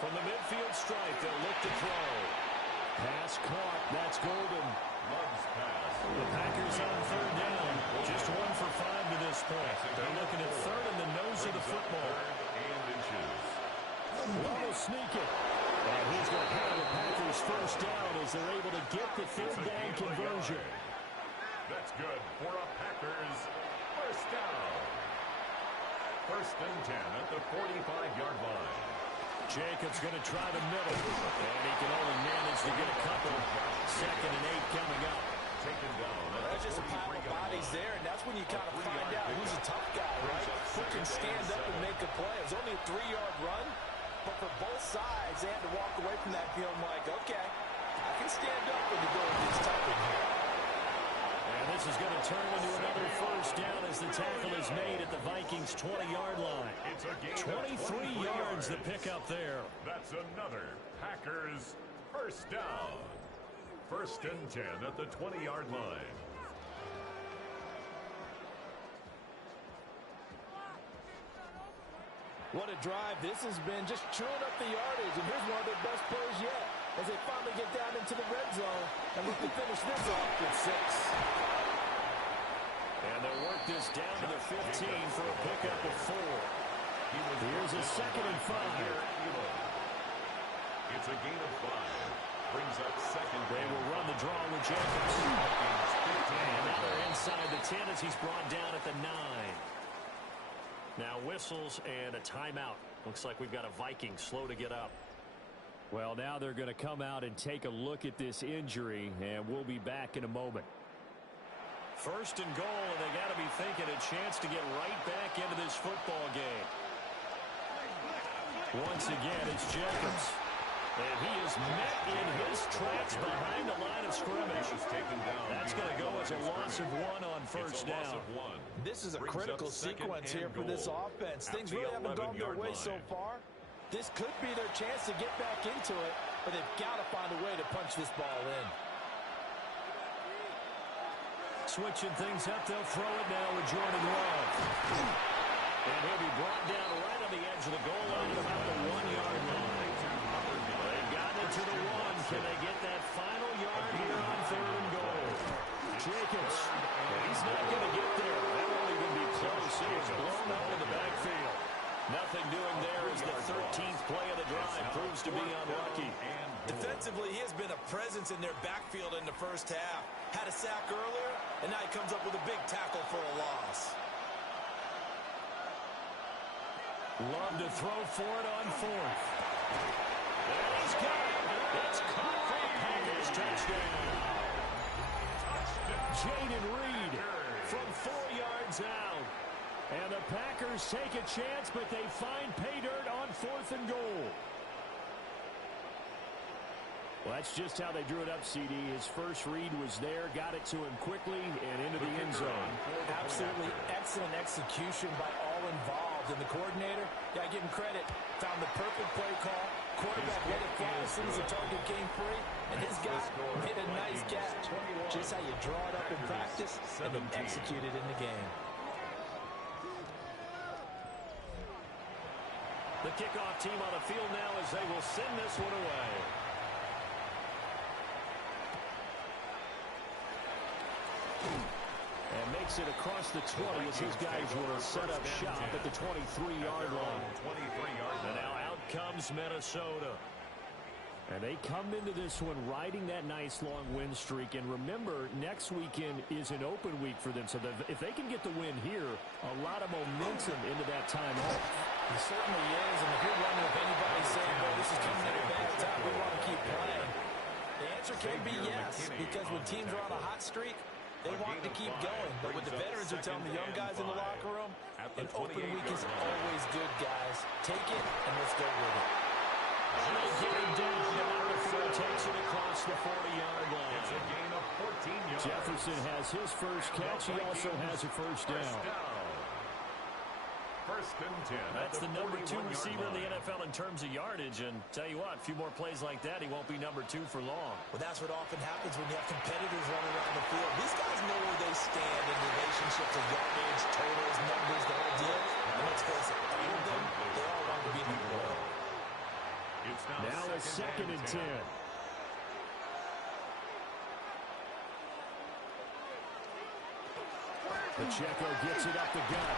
From the midfield stripe, they'll look to throw. Pass caught. That's Golden. Love's pass. The Packers on third down. Just 1 for 5 to this point. They're looking at third in the nose of the football. And inches. Love will sneak it. And he's going to have the Packers first down as they're able to get the third down conversion. That's good for a Packers first down. First and 10 at the 45-yard line. Jacobs going to try the middle. And he can only manage to get a couple. Second and 8 coming up. Taken down. There's just a pile of bodies there, and that's when you kind of find out who's a tough guy, right? Who can stand up and make a play. It was only a 3-yard run. But for both sides, they had to walk away from that feeling like, okay, I can stand up when the going gets tough in here. And this is going to turn into another first down as the tackle is made at the Vikings' 20-yard line. 23 yards to pick up there. That's another Packers first down. First and 10 at the 20-yard line. What a drive this has been, just chewing up the yardage. And here's one of their best plays yet as they finally get down into the red zone and look to finish this off with 6. And they'll work this down to the 15 for a pickup of 4. Here's a second and 5. It's a gain of 5. Brings up second. They will run the draw with Jacobs. And now they're inside the 10 as he's brought down at the 9. Now whistles and a timeout. Looks like we've got a Viking slow to get up. Well, now they're going to come out and take a look at this injury, and we'll be back in a moment. First and goal, and they got to be thinking a chance to get right back into this football game. Once again, it's Jacobs. And he is met in his tracks behind the line of scrimmage. That's going to go as a loss of 1 on first down. This is a critical sequence here for this offense. Things really haven't gone their way so far. This could be their chance to get back into it, but they've got to find a way to punch this ball in. Switching things up, they'll throw it now with Jordan Love. And he'll be brought down right on the edge of the goal line at about the 1-yard line. They've gotten it to the 1. Can they get that final yard here on third and goal? Jacobs, he's not going to get there. That won't even be close. He is blown out in the backfield. Nothing doing there as the 13th play of the drive proves to be unlucky. Defensively, he has been a presence in their backfield in the first half. Had a sack earlier, and now he comes up with a big tackle for a loss. Love to throw for it on 4th. And he's got it. It's caught for a Packers touchdown. Jaden Reed from 4 yards out. And the Packers take a chance, but they find pay dirt on 4th and goal. Well, that's just how they drew it up, CD. His first read was there, got it to him quickly, and into the end zone. Absolutely excellent execution by all involved. And the coordinator, gotta give him credit, found the perfect play call. Quarterback let it fly as soon as the target came free, and his guy hit a nice catch. Just how you draw it up in practice and then execute it in the game. The kickoff team on the field now as they will send this one away. And makes it across the 20 as his guys will set up shop at the 23-yard line. And now out comes Minnesota. And they come into this one riding that nice long win streak. And remember, next weekend is an open week for them. So if they can get the win here, a lot of momentum into that time off. It certainly is. And if you're wondering if anybody's saying, well, this is coming at a bad time, we want to keep playing, the answer can be yes. Because when teams are on a hot streak, they want to keep going. But what the veterans are telling the young guys in the locker room, an open week is always good, guys. Take it and let's go with it. And they get him down. Number 4 takes it across the 40-yard line. It's a gain of 14 yards. Jefferson has his first catch. He also has a first down. First and 10. That's the number 2 receiver in the NFL in terms of yardage. And tell you what, a few more plays like that, he won't be number 2 for long. Well, that's what often happens when you have competitors running around the field. These guys know where they stand in relationship to yardage, totals, numbers, the whole deal. And let's face it, all of them, they all want to be number 1. It's now a second and 10. Pacheco gets it up the gut.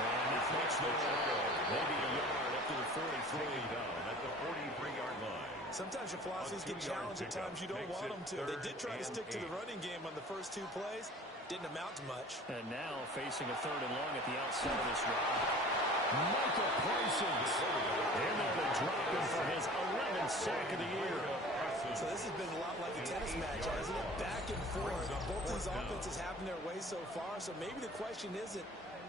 And not much there. Maybe a yard up to the 43. Down at the 43-yard line. Sometimes your philosophies get challenged at times you don't want them to. They did try to stick to the running game on the first 2 plays. Didn't amount to much. And now facing a 3rd and long at the outside of this drive. Michael Parsons in there to drop him for his 11th sack of the year. So this has been a lot like a tennis match, hasn't it? Back and forth. Both these offenses having their way so far. So maybe the question isn't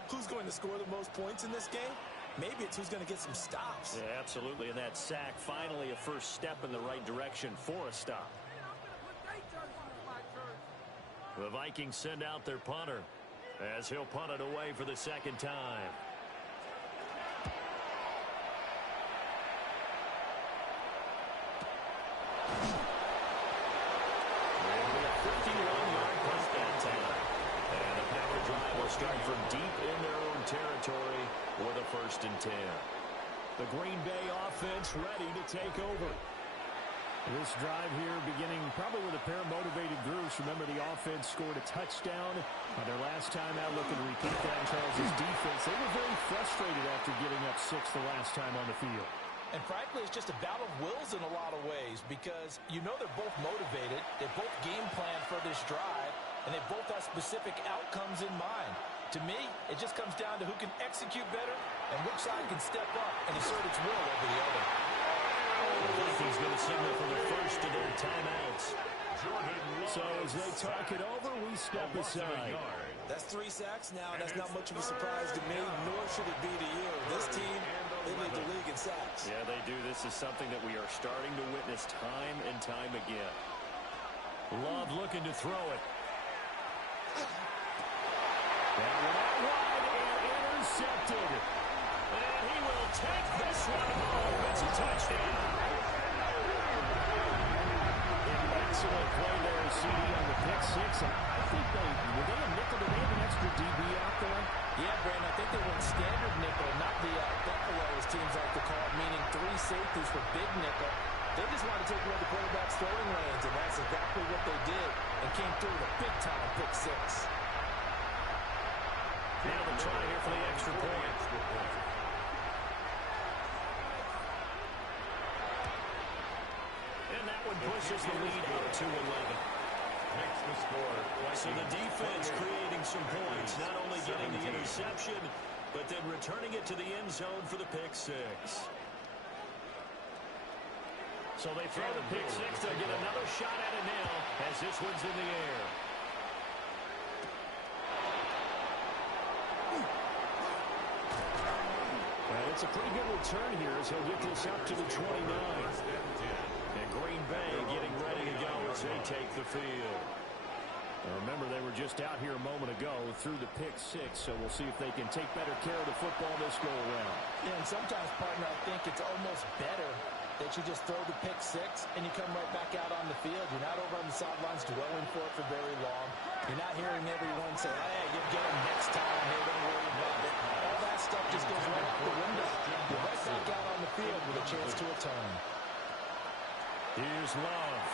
who's going to score the most points in this game. Maybe it's who's going to get some stops. Yeah, absolutely. And that sack, finally a first step in the right direction for a stop. The Vikings send out their punter as he'll punt it away for the 2nd time. Start from deep in their own territory with a 1st and 10. The Green Bay offense ready to take over. This drive here beginning probably with a pair of motivated groups. Remember, the offense scored a touchdown on their last time out. Looking to repeat that in Charles' defense. They were very frustrated after giving up 6 the last time on the field. And frankly, it's just a battle of wills in a lot of ways because you know they're both motivated. They both game plan for this drive. And they both have specific outcomes in mind. To me, it just comes down to who can execute better and which side can step up and assert its will over the other. The Vikings going to signal for the first of their timeouts. So as they talk it over, we step aside. That's 3 sacks now, and that's not much of a surprise to me, nor should it be to you. This team, they lead the league in sacks. Yeah, they do. This is something that we are starting to witness time and time again. Love looking to throw it. That one out wide and intercepted. And he will take this one home. It's a touchdown. Excellent play there, CD on the pick 6. And I think were they a nickel? Did they have an extra DB out there? Yeah, Brandon, I think they went standard nickel, not the buffalo, as teams like to call it, meaning 3 safeties for big nickel. They just wanted to take away the quarterback's throwing lanes, and that's exactly what they did and came through with a big-time pick 6. Now the try here for the extra point. And that one pushes the lead out to 11. Makes the score. So the defense creating some points, not only getting the interception, but then returning it to the end zone for the pick 6. So they throw the pick 6. They'll get another shot at it now as this one's in the air. And it's a pretty good return here as he'll get this up to the 29. And Green Bay getting ready to go as they take the field. Now remember, they were just out here a moment ago through the pick 6, so we'll see if they can take better care of the football this go around. Yeah, and sometimes, partner, I think it's almost better that you just throw the pick six and you come right back out on the field. You're not over on the sidelines dwelling for it for very long. You're not hearing everyone say, hey, you'll get him next time. Hey, don't worry about it. All that stuff just goes right out the window. You're right back out on the field with a chance to atone. Here's Love.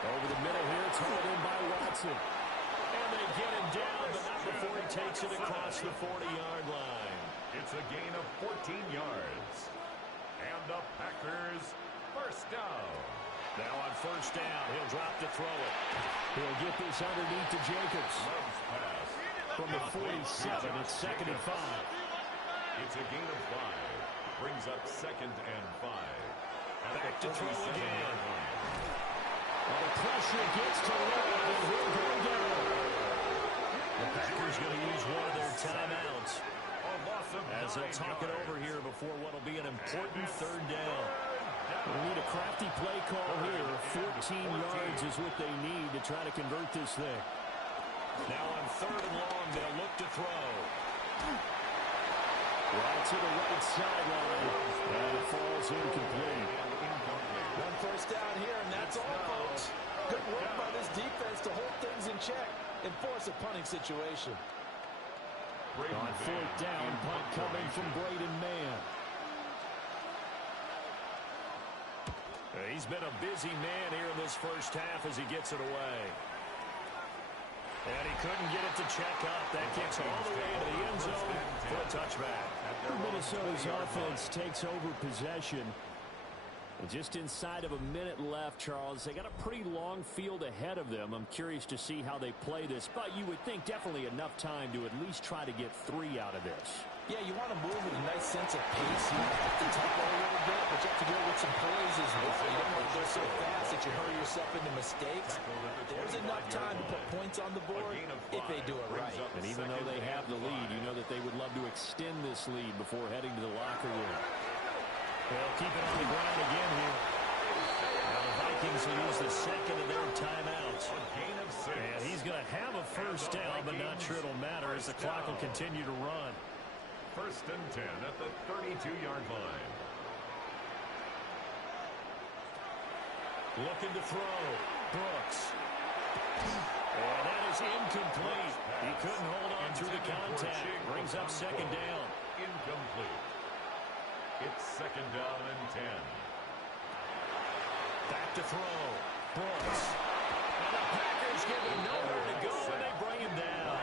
Over the middle here, it's hauled in by Watson. And they get him down, but not before he takes it across the 40-yard line. It's a gain of 14 yards. And the Packers first down. Now on first down, he'll drop to throw it. He'll get this underneath to Jacobs. Love's pass. From the 47, it's 2nd and 5. It's a gain of 5. Brings up 2nd and 5. Back to throw again. Well, the pressure gets to Love, and he'll go down. The Packers going to use one of their timeouts as they'll talk it over here before what will be an important 3rd down. They need a crafty play call here. 14 yards is what they need to try to convert this thing. Now on 3rd and long, they'll look to throw. Right to the right sideline. And it falls incomplete. One first down here, and that's all, folks. Good work by this defense to hold things in check and force a punting situation. On 4th down, punt coming from Braden Mann. He's been a busy man here in this first half as he gets it away. And he couldn't get it to check up. That kicks all the way into the end zone for a touchback. Minnesota's offense takes over possession. And just inside of a minute left, Charles. They got a pretty long field ahead of them. I'm curious to see how they play this. But you would think definitely enough time to at least try to get 3 out of this. Yeah, you want to move with a nice sense of pace. You want to up the tempo a little bit, but you have to deal with some plays as well. You don't want to go so fast that you hurry yourself into mistakes. There's enough time to put points on the board if they do it right. And even though they have the lead, you know that they would love to extend this lead before heading to the locker room. They'll keep it on the ground again here. Now the Vikings will use the 2nd of their timeouts. And he's going to have a first down, but not sure it'll matter as the clock will continue to run. 1st and 10 at the 32-yard line. Looking to throw. Brooks. And that is incomplete. He couldn't hold on through the contact. Brings up 2nd down. Incomplete. It's 2nd down and 10. Back to throw. Brooks. And the Packers give him nowhere to go, and they bring him down.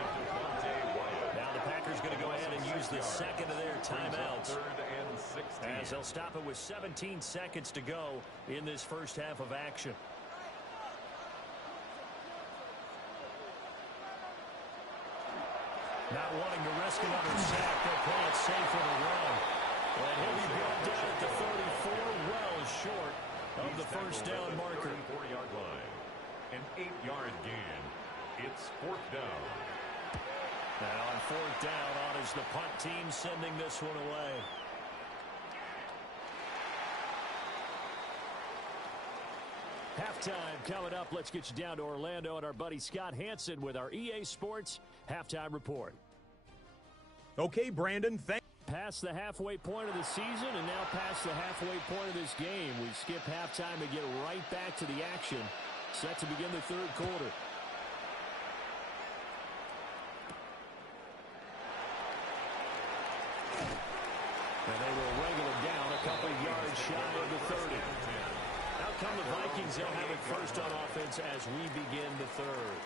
Now the Packers going to go ahead and use the 2nd of their timeouts. 3rd and 16. As they'll stop it with 17 seconds to go in this first half of action. Not wanting to risk another sack, they'll play it safe with a run. And he'll be brought down at the 34, well short of the first down marker. 34-yard line. An 8-yard gain. It's 4th down. Now on 4th down, on is the punt team sending this one away. Halftime coming up. Let's get you down to Orlando and our buddy Scott Hansen with our EA Sports Halftime Report. Okay, Brandon, Past the halfway point of the season and now past the halfway point of this game. We skip halftime and get right back to the action. Set to begin the 3rd quarter. And they will wrangle it down a couple yards shy of the 30. Out come the Vikings. They'll have it first on offense as we begin the 3rd.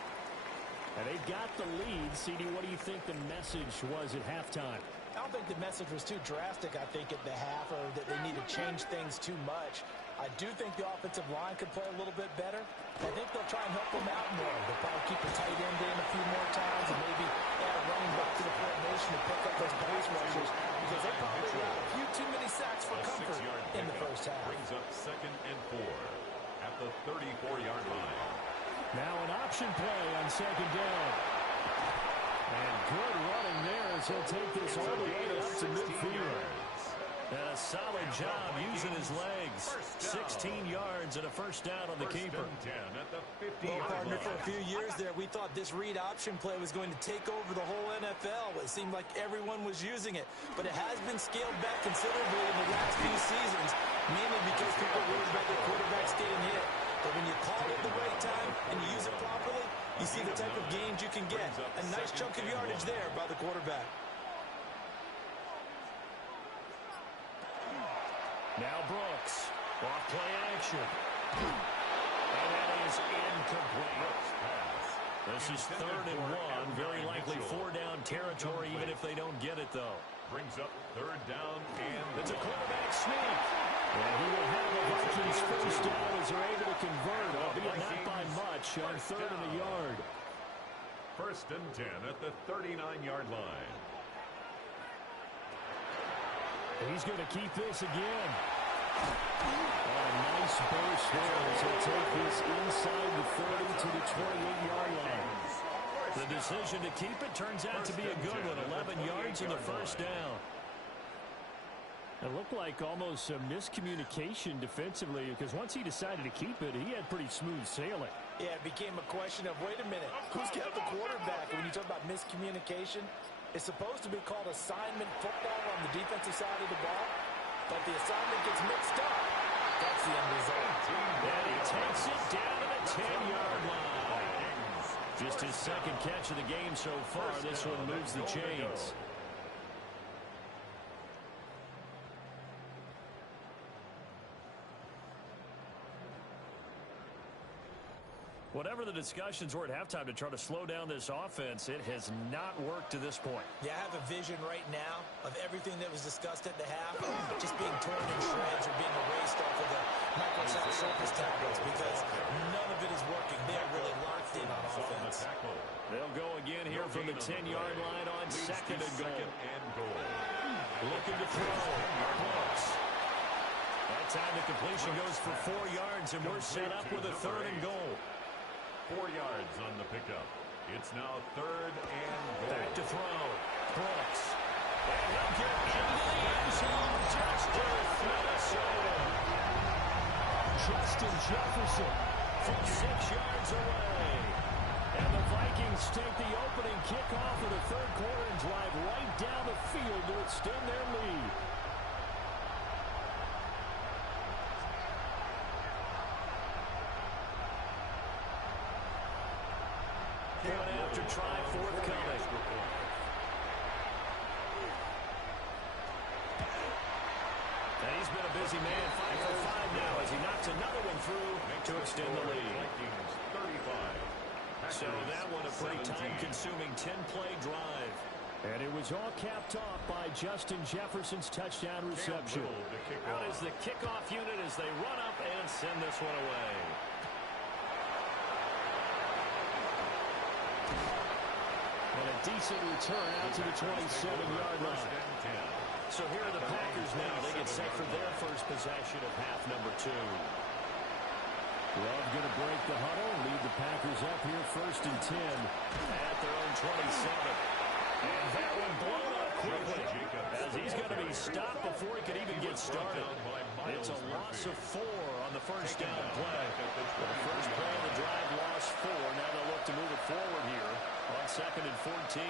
And they've got the lead. CD, what do you think the message was at halftime? I don't think the message was too drastic, I think, at the half, or that they need to change things too much. I do think the offensive line could play a little bit better. I think they'll try and help them out more. They'll probably keep the tight end in a few more times and maybe add a running back to the formation to pick up those pass rushers because they probably got a few too many sacks for comfort in the first half. Brings up 2nd and 4 at the 34-yard line. Now an option play on 2nd down. And good running there as he'll take this all the way up to midfield. And a solid job using his legs. 16 yards and a first down on the keeper. Well, partner, for a few years there, we thought this read option play was going to take over the whole NFL. It seemed like everyone was using it. But it has been scaled back considerably in the last few seasons, mainly because people worry about their quarterbacks getting hit. But when you call it the right time and you use it properly, you see the type of gains you can get. A nice chunk of yardage there by the quarterback. Now Brooks, off play action. And that is incomplete. This is 3rd and 1, very likely 4-down territory, even if they don't get it, though. Brings up 3rd down, and it's a quarterback sneak. And he will have the Vikings first down as they're able to convert, albeit not by much, on 3rd and a yard. 1st and 10 at the 39-yard line. He's going to keep this again. A nice burst there as he'll take this inside the 30 to the 28-yard line. The decision to keep it turns out to be a good one. 11 yards in the first down. It looked like almost a miscommunication defensively because once he decided to keep it, he had pretty smooth sailing. Yeah, it became a question of, wait a minute, who's got the quarterback? And when you talk about miscommunication, it's supposed to be called assignment football on the defensive side of the ball, but the assignment gets mixed up. That's the end result. And he takes it down to the 10-yard line. Just his 2nd catch of the game so far. This one moves the chains. Whatever the discussions were at halftime to try to slow down this offense, it has not worked to this point. Yeah, I have a vision right now of everything that was discussed at the half just being torn in shreds or being erased off of the Microsoft Surface tablets because none of it is working. They are really locked in on offense. They'll go again here from the 10-yard line on 2nd and goal. Looking to throw. Brooks. That time the completion goes for 4 yards, and we're set up with a 3rd and goal. 4 yards on the pickup. It's now 3rd and goal. Back to throw. Brooks. And he'll get into the end zone. Touchdown, Minnesota. Justin Jefferson from 6 yards away. And the Vikings take the opening kickoff of the 3rd quarter and drive right down the field to extend their lead. Point after try forthcoming. And he's been a busy man, 5 for 5 now as he knocks another one through to extend the lead. So that one a pretty time-consuming 10-play drive. And it was all capped off by Justin Jefferson's touchdown reception. Out is the kickoff unit as they run up and send this one away. And a decent return out to the 27-yard line. So here are the Packers now. They get set for their first possession of half number 2. Love going to break the huddle, lead the Packers up here 1st and 10 at their own 27. And that one blown up quickly as he's going to be stopped before he could even get started. It's a loss of 4 on the first down play. The first play of the drive lost 4. Now they'll look to move it forward here on 2nd and 14.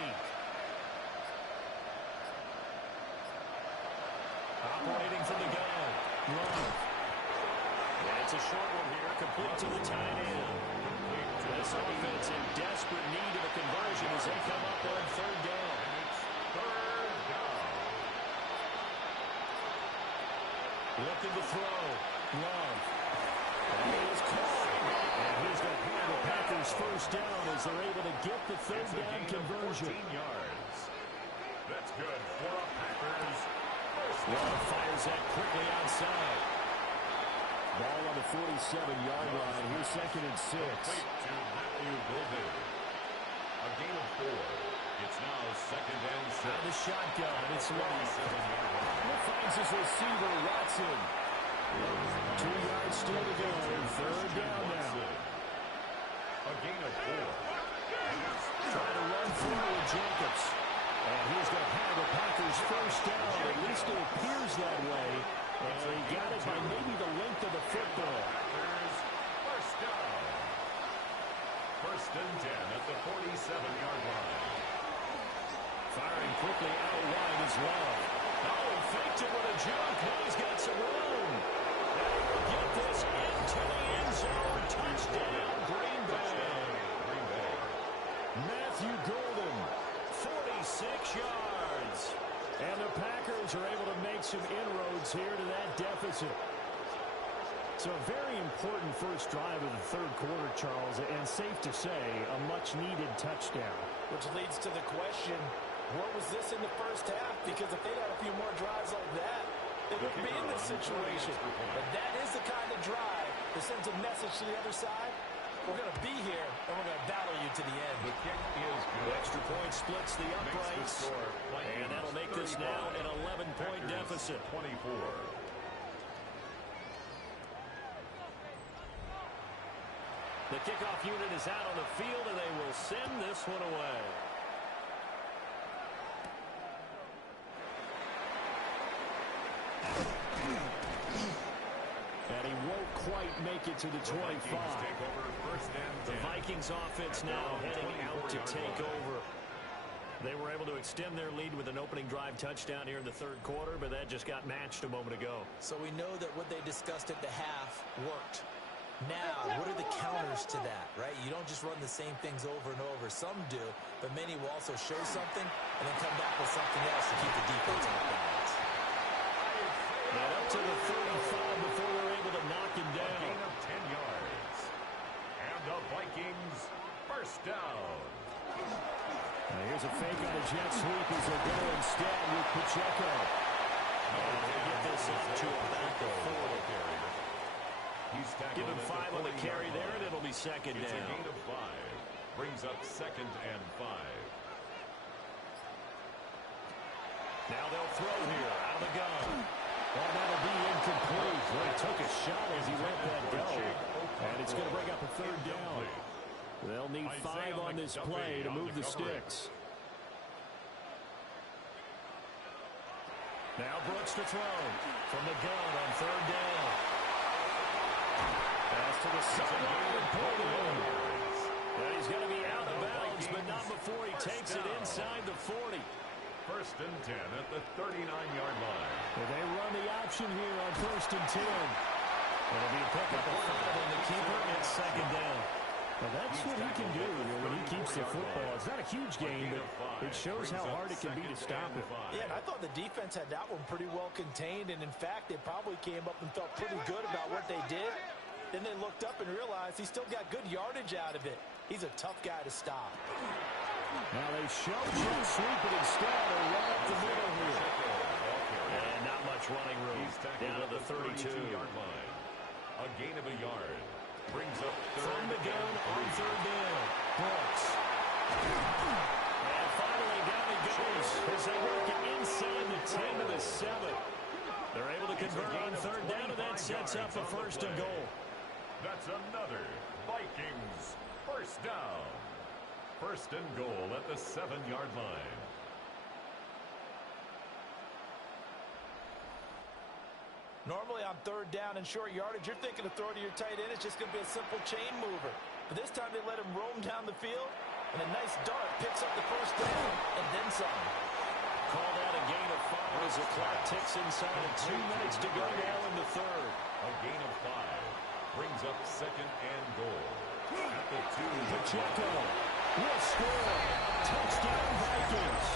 Operating from the gun. Love. And it's a short one here, complete to the tight end. This offense in desperate need of a conversion as they come up on 3rd down. Looking to throw. Love. And he is caught. And he's going to have the Packers first down as they're able to get the 3rd down conversion. 14 yards. That's good for a Packers. Love fires that quickly outside. Ball on the 47-yard line. Here's 2nd and 6. To Matthew Golden. A gain of 4. It's now 2nd and 6. Out of the shotgun. It's Love. He finds his receiver, Watson. 2 yards still to go. 3rd down now. A gain of 4. Trying to run through with Jacobs. And he's going to have the Packers first down. At least it appears that way. And he got it by maybe the length of the football. Packers first down. First and 10 at the 47-yard line. Firing quickly out wide is Love. Oh, he faked it with a jump. Now he's got some room. And he will get this into the end zone. Touchdown, Green Bay. Matthew Golden, 46 yards. And the Packers are able to make some inroads here to that deficit. So a very important first drive of the third quarter, Charles, and safe to say, a much-needed touchdown. Which leads to the question, what was this in the first half? Because if they'd had a few more drives like that, they wouldn't be in this situation. But that is the kind of drive that sends a message to the other side. We're going to be here, and we're going to battle you to the end. The kick is good. Extra point splits the uprights. And that'll make this now an 11-point deficit. 24. The kickoff unit is out on the field, and they will send this one away. And he won't quite make it to the 25. The Vikings offense now heading out to take over. They were able to extend their lead with an opening drive touchdown here in the third quarter, but that just got matched a moment ago. So we know that what they discussed at the half worked. Now, what are the counters to that, right? You don't just run the same things over and over. Some do, but many will also show something and then come back with something else to keep the defense on balance. And up to the 35 before they're able to knock him down. A gain of 10 yards. And the Vikings first down. Now here's a fake on a jet sweep as they go instead with Pacheco. And they get this up to about the 4. Give him 5 on the carry there, and it'll be second down. It's a gain of 5. Brings up second and 5. Now they'll throw here out of the gun. Well, that'll be incomplete. Well, he took a shot as he let that go. And it's going to bring up a third down. They'll need 5 on this play to move the sticks. Now Brooks to throw from the gun on third down. Pass to the sideline and pulled it in. Now he's going to be out of bounds, but not before he takes it inside the 40. First and 10 at the 39-yard line. Well, they run the option here on first and 10. It'll be a pickup of 5 on the keeper and second down. Well, that's what he can do when he keeps the football. It's not a huge gain, but it shows how hard it can be to stop it. Yeah, and I thought the defense had that one pretty well contained, and in fact, they probably came up and felt pretty good about what they did. Then they looked up and realized he still got good yardage out of it. He's a tough guy to stop. Now they show jet sweep it instead, or right up the middle here. And not much running room. Down to the 32-yard line. A gain of a yard. Brings up from the gun on third down. Brooks. And finally down he goes as they work it inside the 10 to the 7. They're able to convert on third down, and that sets up a first and goal. That's another Vikings first down. First and goal at the 7-yard line. Normally on third down and short yardage, you're thinking of throwing to your tight end. It's just going to be a simple chain mover. But this time they let him roam down the field, and a nice dart picks up the first down and then some. Call that a gain of 5 as the clock ticks inside of 2 minutes to go now in the third. A gain of 5 brings up second and goal. At the 2. Pacheco will score. Touchdown Vikings.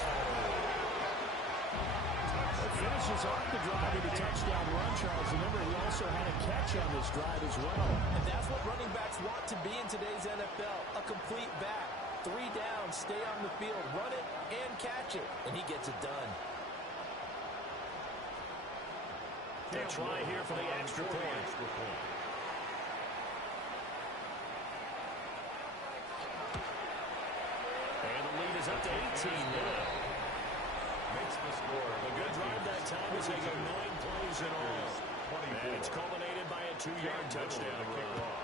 Finishes off the drive with a touchdown run, Charles. Remember, he also had a catch on this drive as well. And that's what running backs want to be in today's NFL, a complete back. 3 down, stay on the field, run it, and catch it. And he gets it done. They'll try here for the extra point. And the lead is up to 18 now. Makes the score. A good drive that time as they go 9 plays in all. And it's culminated by a 2-yard touchdown run.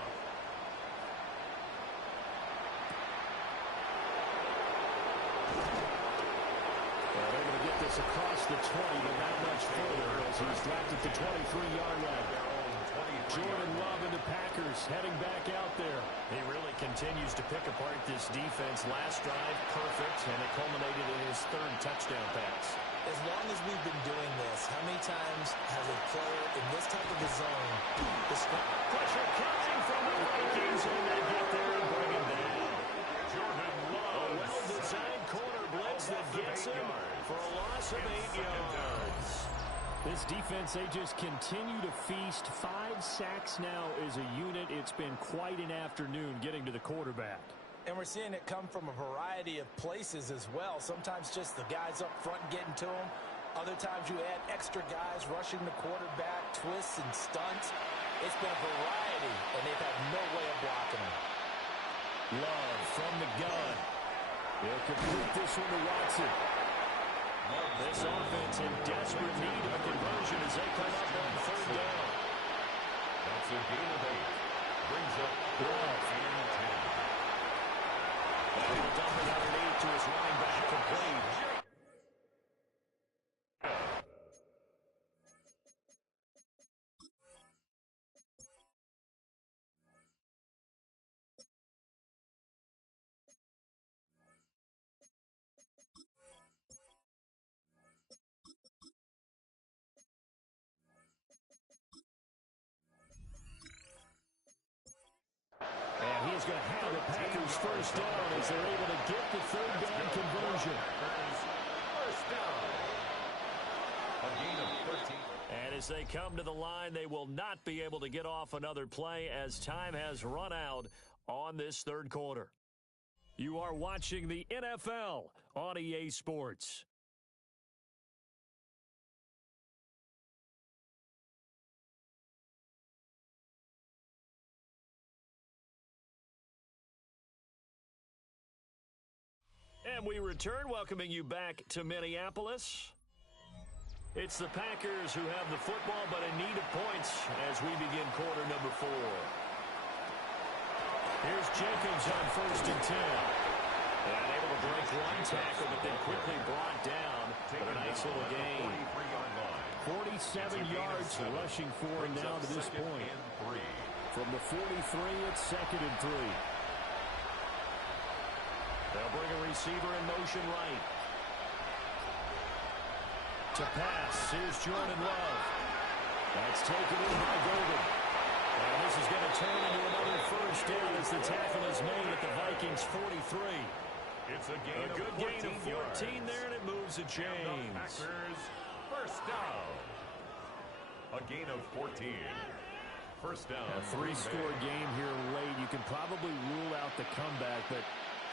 this across the 20, but not much further as he's dropped at the 23-yard line. Jordan Love and the Packers heading back out there. He really continues to pick apart this defense. Last drive, perfect, and it culminated in his third touchdown pass. As long as we've been doing this, how many times has a player in this type of a zone pressure coming from the Vikings, and they get there and bring him down. Jordan Love. A well-designed corner blitz that gets him for a loss of 8 yards. This defense, they just continue to feast. 5 sacks now as a unit. It's been quite an afternoon getting to the quarterback. And we're seeing it come from a variety of places as well. Sometimes just the guys up front getting to him. Other times you add extra guys rushing the quarterback, twists and stunts. It's been a variety, and they've had no way of blocking him. Love from the gun. He'll complete this one to Watson. This offense in desperate need of a conversion as they come up on third down. That's a gain of 8. Brings up 4th and 10. And he'll dump it underneath to his running back, complete. And he's going to have the Packers first down as they're able to get the third down conversion. First down. A gain of 13. And as they come to the line, they will not be able to get off another play as time has run out on this third quarter. You are watching the NFL on EA Sports. And we return, welcoming you back to Minneapolis. It's the Packers who have the football, but in need of points as we begin quarter number 4. Here's Jenkins on 1st and 10. And able to break one tackle, but then quickly brought down. But a nice little gain. 47 yards rushing for him now to this point. From the 43, it's 2nd and 3. They'll bring a receiver in motion right. To pass, here's Jordan Love. That's taken in by Golden. And this is going to turn into another first down as the tackle is made at the Vikings 43. It's a good gain of 14 there, and it moves the chains. Packers, first down. A gain of 14. First down. A 3-score game here late. You can probably rule out the comeback, but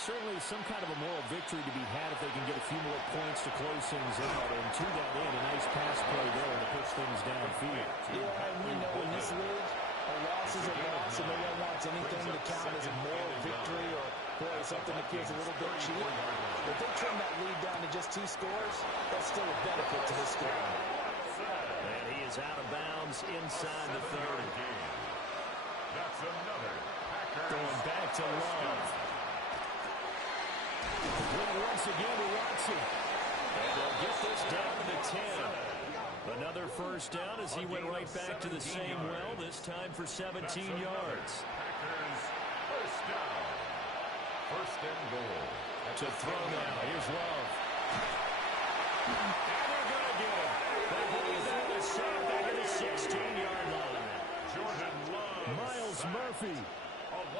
certainly some kind of a moral victory to be had if they can get a few more points to close things out. And to that end, a nice pass play there to push things downfield. Yeah, and we know in this league, a loss is a loss, and no one wants anything to count as a moral victory or, boy, something that feels a little bit cheap. If they trim that lead down to just 2 scores, that's still a benefit to this squad. And he is out of bounds inside the 30. That's another Packers. Going back to Love. Once again to Watson. And they'll get this down to the 10. Another first down as he went right back to the same well, this time for 17 yards. Packers, first down. First and goal. To throw now, here's Love. And they're going to get him. They believe that was sacked back at the 16-yard line. Jordan Love. Miles Murphy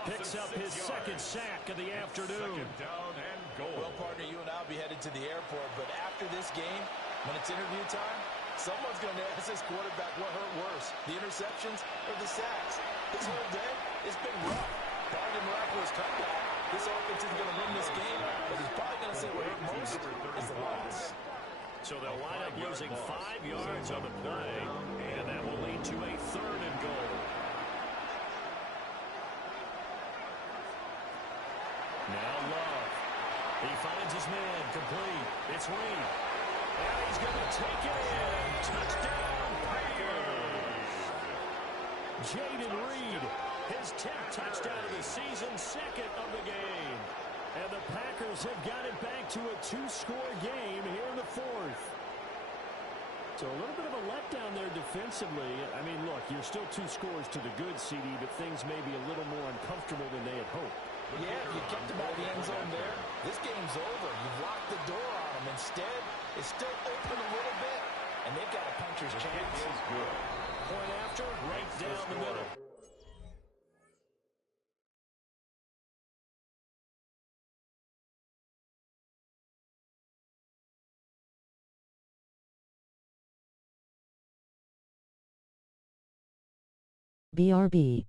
picks up his second sack of the afternoon. Second down and goal. Well, partner, you and I will be headed to the airport, but after this game, when it's interview time, someone's going to ask this quarterback what hurt worse, the interceptions or the sacks. This whole day, it's been rough. Barring a miraculous comeback, this offense isn't going to win this game, but he's probably going to say what hurt most is the loss. So they'll wind up losing 5 yards on the play, and that will lead to a 3rd and goal. Now Love. He finds his man complete. It's Reed. And he's going to take it in. Touchdown, Packers. Jaden Reed, his 10th touchdown of the season, 2nd of the game. And the Packers have got it back to a 2-score game here in the 4th. So a little bit of a letdown there defensively. I mean, look, you're still 2 scores to the good, CD, but things may be a little more uncomfortable than they had hoped. Yeah, if you kept them out of the end zone there, this game's over. You've locked the door on them. Instead, it's still open a little bit, and they've got a puncher's chance. Is good. Point after, right down the middle. BRB.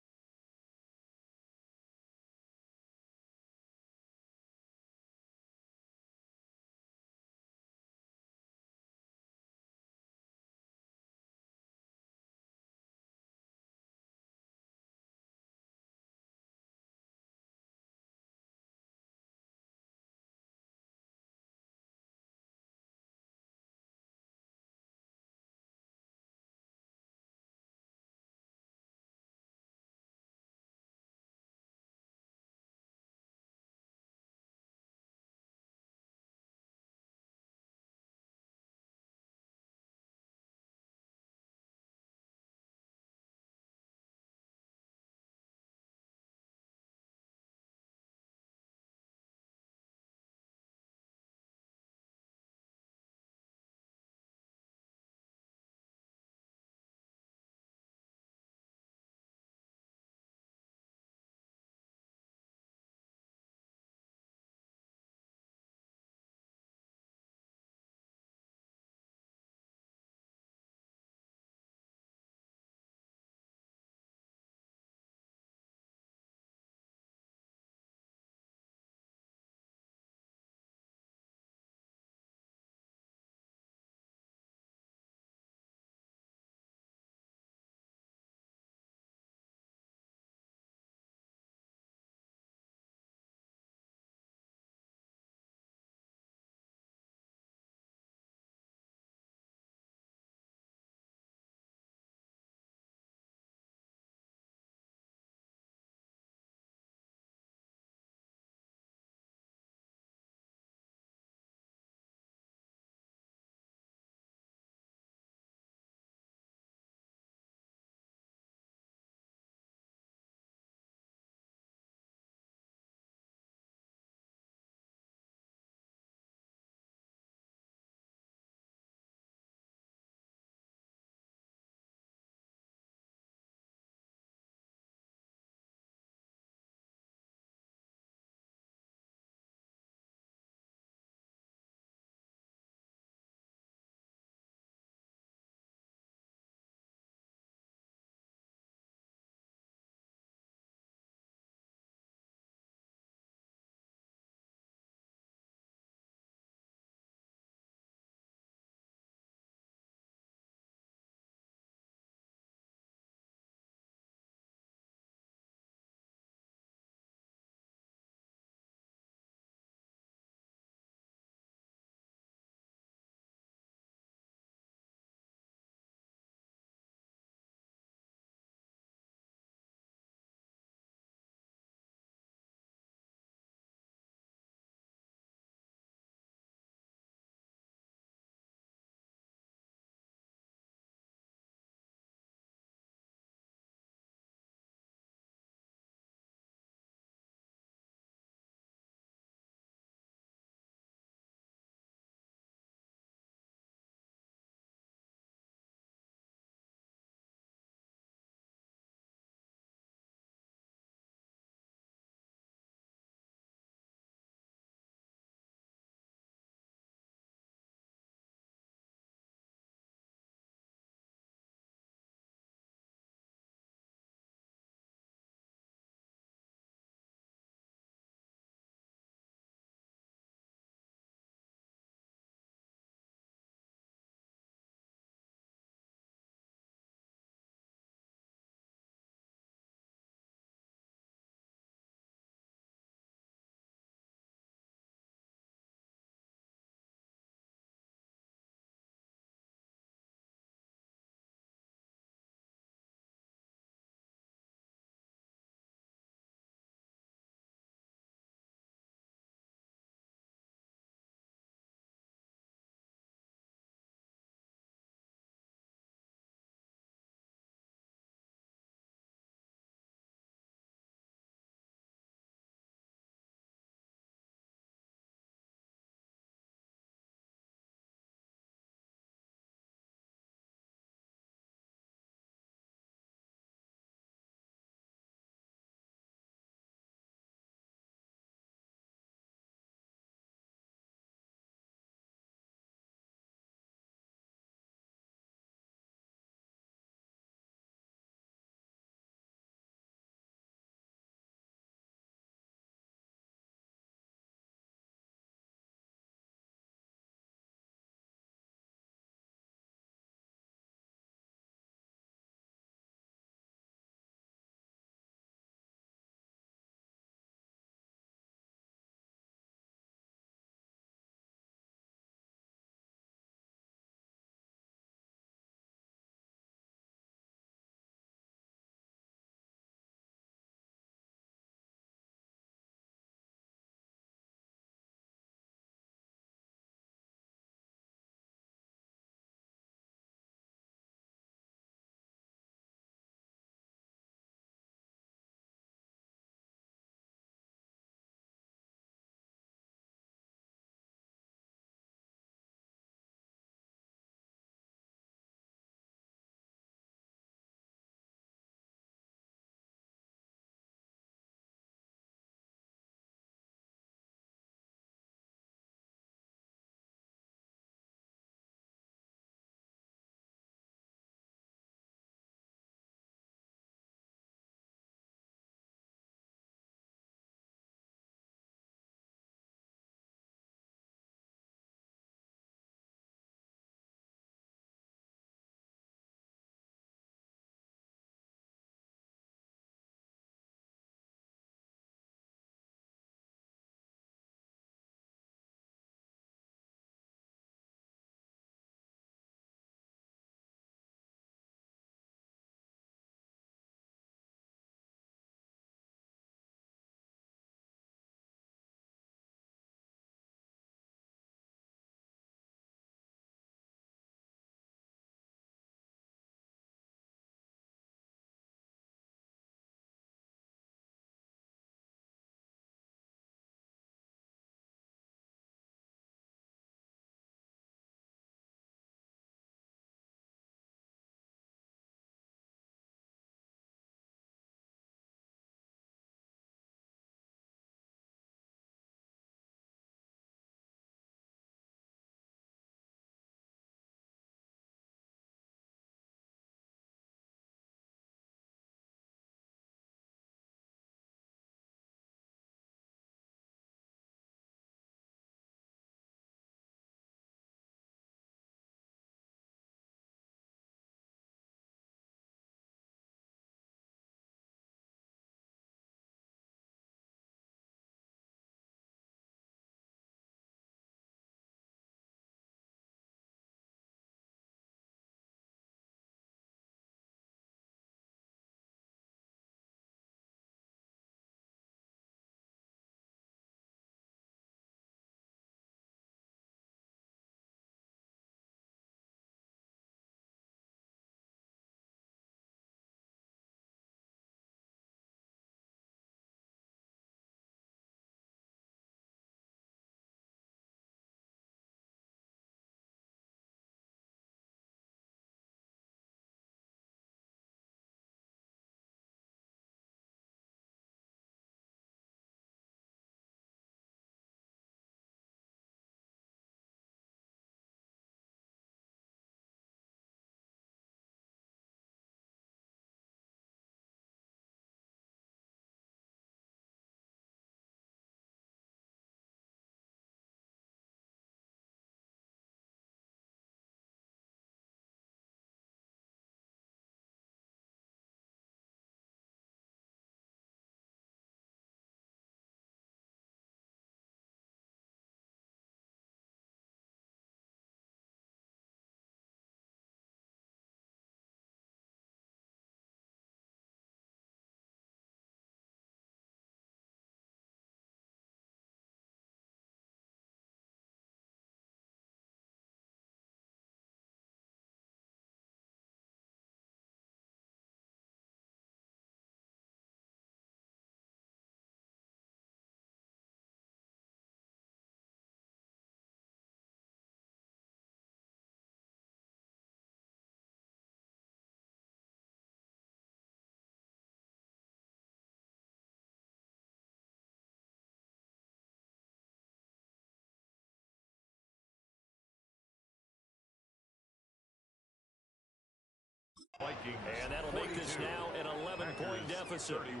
Vikings. And that'll make this now an 11-point deficit. 31.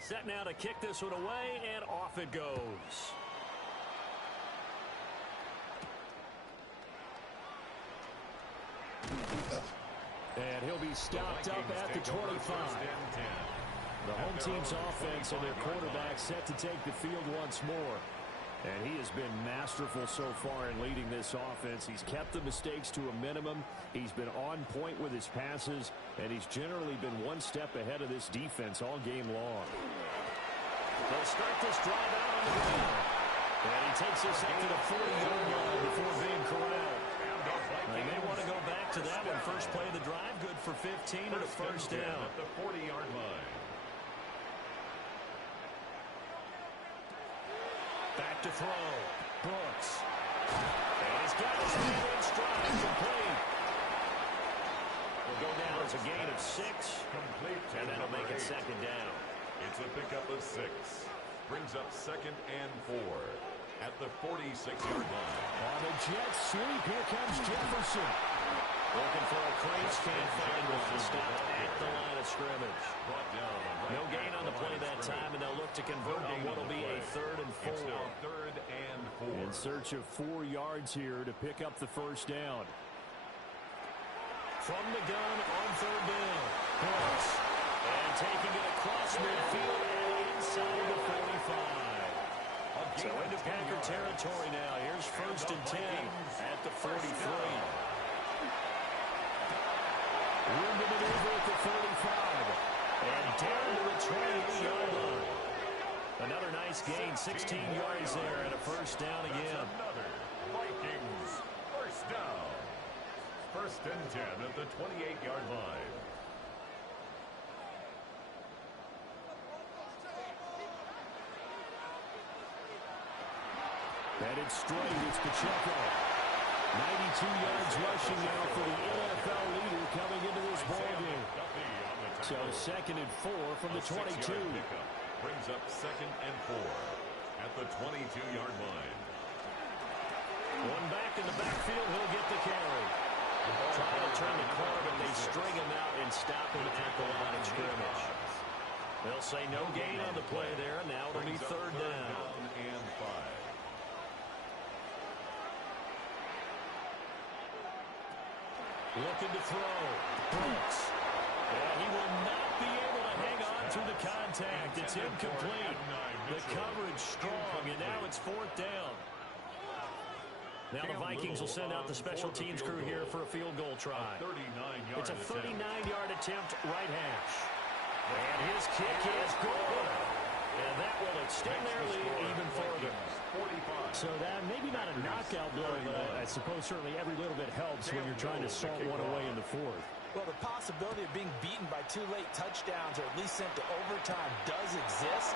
Set now to kick this one away, and off it goes. And he'll be stopped up at the 25. The home team's offense and their quarterback set to take the field once more. And he has been masterful so far in leading this offense. He's kept the mistakes to a minimum. He's been on point with his passes, and he's generally been one step ahead of this defense all game long. They'll start this drive out on the ground. And he takes this up to the 40-yard line before being corralled. They may want to go back to that one. First play of the drive, good for 15 and a first down. At the 40-yard line. Back to throw. Brooks. And he's got his man in stride. Complete. Will go down as a gain of 6. Complete. And that'll make it second down. It's a pickup of 6. Brings up 2nd and 4 at the 46-yard line. On a jet sweep, here comes Jefferson. Looking for a crease, can't find one. Stopped at the line of scrimmage. No gain on the play that time, and they'll look to convert on what will be a 3rd and 4. It's now 3rd and 4. In search of 4 yards here to pick up the first down. From the gun on 3rd down. Brooks. And taking it across midfield and inside the 45. So into Packer territory now. Here's 1st and 10 at the 43. Room to maneuver at the 35. And down to the 28-yard line. Another nice gain, 16 yards there, and a first down again. Another Vikings first down. 1st and 10 at the 28-yard line. Headed straight, it's Pacheco. 92 yards rushing now for the NFL leader coming into this ballgame. So 2nd and 4 from the 22. Brings up 2nd and 4 at the 22-yard line. One back in the backfield, he'll get the carry. Trying to turn the corner, but they string him out and stop him at the line of scrimmage. They'll say no gain on the play there. Now it'll be 3rd down. And 5. Looking to throw. Brooks. And he will not be able to hang on to the contact. It's incomplete. The coverage strong, and now it's 4th down. Now the Vikings will send out the special teams crew here for a field goal try. It's a 39-yard attempt, right hash. And his kick is good. And that will extend their lead even further. So that maybe not a knockout blow, but I suppose certainly every little bit helps when you're trying to salt one away in the 4th. Well, the possibility of being beaten by 2 late touchdowns or at least sent to overtime does exist.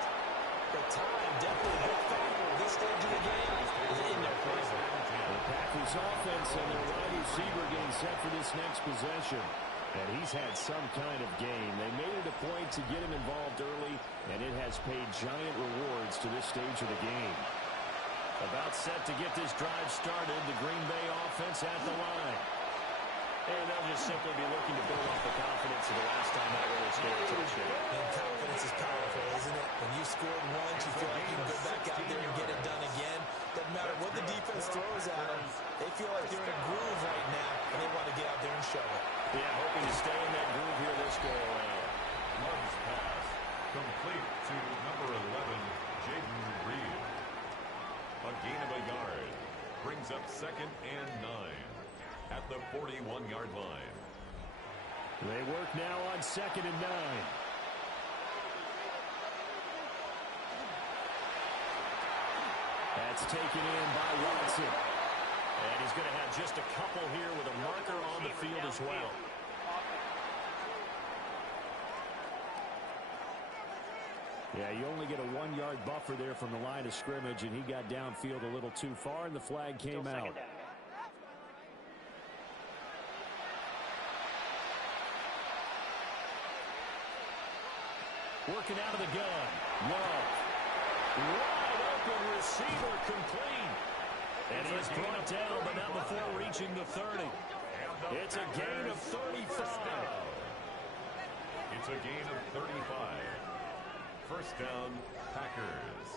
But time, definitely a big factor at this stage of the game, is in their favor. The Packers offense and their wide receiver getting set for this next possession. And he's had some kind of game. They made it a point to get him involved early, and it has paid giant rewards to this stage of the game. About set to get this drive started, the Green Bay offense at the line. And they'll just simply be looking to build up the confidence of the last time that really scored a touchdown. And confidence is powerful, isn't it? When you scored once, you feel like you can go back out there and get it done again. Doesn't matter what the defense throws at them. They feel like they're in a groove right now, and they want to get out there and show it. Yeah, hoping to stay in that groove here this go-around. Love's pass complete to number 11, Jaden Reed. A gain of a yard. Brings up 2nd and 9 at the 41-yard line. They work now on 2nd and 9. That's taken in by Watson. And he's going to have just a couple here with a marker on the field as well. Yeah, you only get a 1-yard buffer there from the line of scrimmage, and he got downfield a little too far, and the flag came out. Working out of the gun. Love. Wide open receiver complete. And he's brought down, but not before reaching the 30. It's a gain of 35. It's a gain of 35. First down, Packers.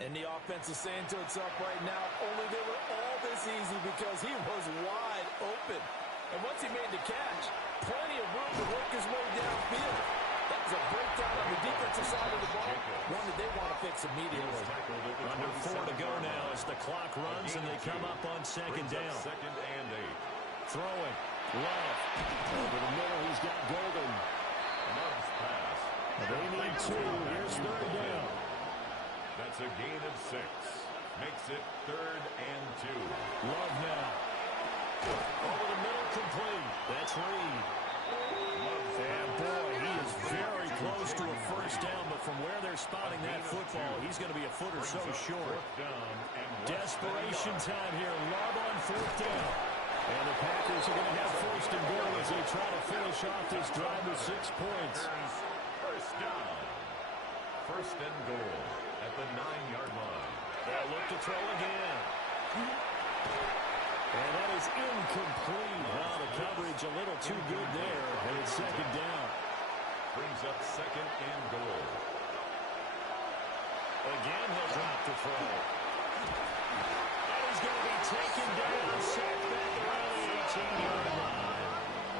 And the offense is saying to itself right now, only they were all this easy because he was wide open. And once he made the catch, plenty of room to work his way downfield. That was a breakdown on the defensive side of the ball, one that they want to fix immediately. Under 4 to go now as the clock runs and they come up on second down. Second and 8. Throwing. Love. Over the middle, he's got Golden. Love's pass. They need 2. Here's third down. That's a gain of 6. Makes it third and 2. Love now. Over the middle, complete. That's Reed. And boy, he is very close to a first down, but from where they're spotting that football, he's going to be a foot or so short. Desperation time here. Love on fourth down. And the Packers are going to have first and goal as they try to finish off this drive with 6 points. First down. First and goal at the 9-yard line. They'll look to throw again. And that is incomplete. Wow, the coverage a little too good there. And it's second down. Brings up second and goal. Again, he'll drop the throw. And he's going to be taken down, sacked back around the 18-yard line.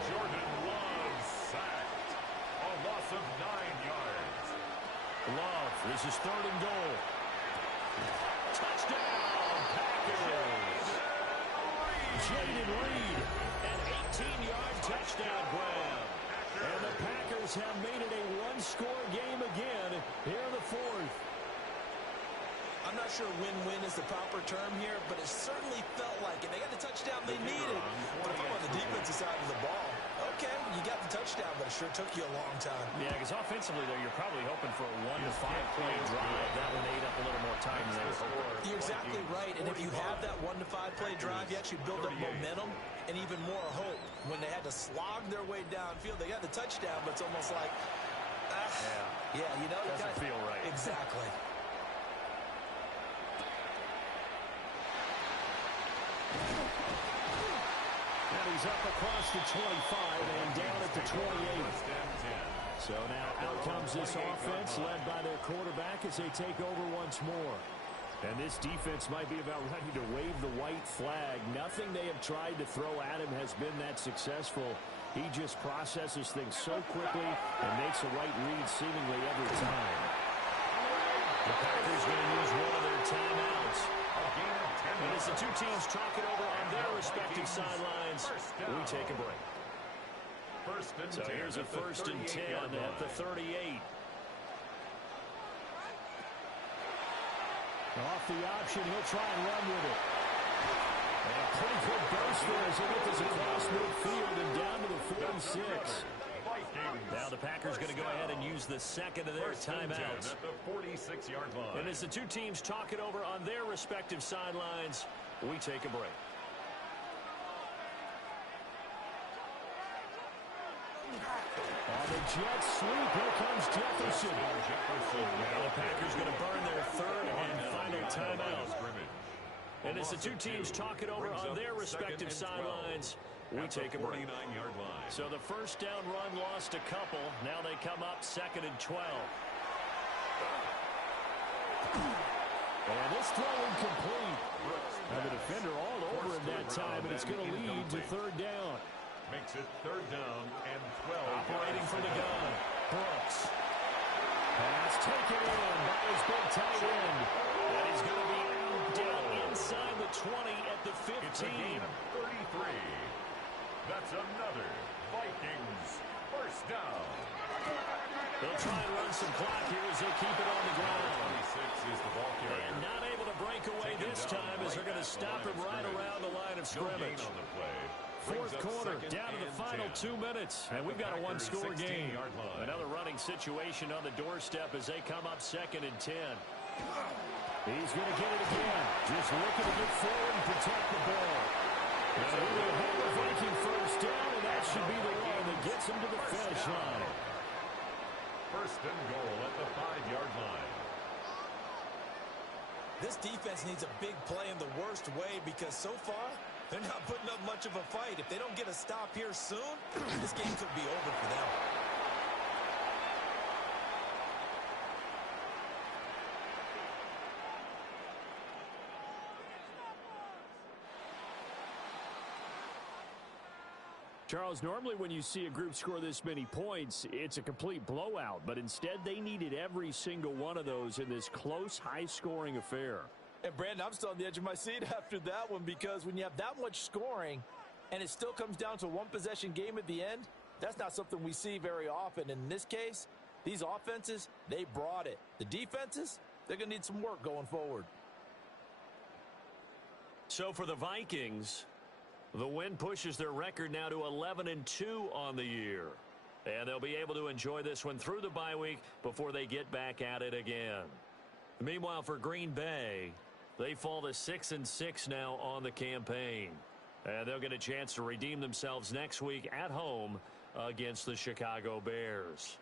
Jordan Love sacked. A loss of 9 yards. Love, this is third and goal. Touchdown, Packers. Jaden Reed, an 18-yard touchdown grab. And the Packers have made it a one-score game again here in the fourth. I'm not sure win-win is the proper term here, but it certainly felt like it. They got the touchdown they needed. But if I'm on the defensive side of the ball, okay, you got the touchdown, but it sure took you a long time. Yeah, because offensively, though, you're probably hoping for a 1 to 5 play drive. That one ate up a little more time than they were hoping. You're exactly right, and if you have that 1 to 5 play drive, you actually build up momentum and even more hope. When they had to slog their way downfield, they got the touchdown, but it's almost like, yeah, you know, it doesn't feel right. Exactly. And he's up across the 25 and down at the 28. So now out comes this offense led by their quarterback as they take over once more. And this defense might be about ready to wave the white flag. Nothing they have tried to throw at him has been that successful. He just processes things so quickly and makes a right read seemingly every time. The Packers going to use one of their timeouts. And as the two teams talk it over on their respective sidelines, we take a break. So here's a first and 10 at the 38. Off the option, he'll try and run with it. And a pretty good burst there as he gets this across midfield and down to the 46. Now the Packers going to go ahead and use the second of their timeouts. At the 46-yard line. And as the two teams talk it over on their respective sidelines, we take a break. On the jet sweep, here comes Jefferson. Now the Packers going to burn their third and final timeout. And as the two teams talk it over on their respective sidelines, we take a break. So the first down run lost a couple. Now they come up second and 12. And this throw incomplete. And the defender all over him that time, and it's going to lead to third down. Makes it third down and 12. Operating from the gun, Brooks. Pass taken in by his big tight end. And he's going to be down inside the 20 at the 15. It's a gain of 33. That's another Vikings first down. They'll try and run some clock here as they keep it on the ground. 26 is the ball carrier. And not able to break away this time as they're going to stop him right around the line of scrimmage. On the play. Fourth quarter, down to the final 2 minutes, and we've got a one-score game. Another running situation on the doorstep as they come up second and 10. He's going to get it again. Just looking to get forward and protect the ball. And we will have a Viking first down, and that should be the one that gets him to the finish line. First and goal at the 5-yard line. This defense needs a big play in the worst way because so far, they're not putting up much of a fight. If they don't get a stop here soon, this game could be over for them. Charles, normally when you see a group score this many points, it's a complete blowout. But instead, they needed every single one of those in this close, high-scoring affair. And, Brandon, I'm still on the edge of my seat after that one because when you have that much scoring and it still comes down to a one-possession game at the end, that's not something we see very often. And in this case, these offenses, they brought it. The defenses, they're going to need some work going forward. So for the Vikings, the win pushes their record now to 11-2 on the year. And they'll be able to enjoy this one through the bye week before they get back at it again. Meanwhile, for Green Bay, they fall to 6-6 now on the campaign. And they'll get a chance to redeem themselves next week at home against the Chicago Bears.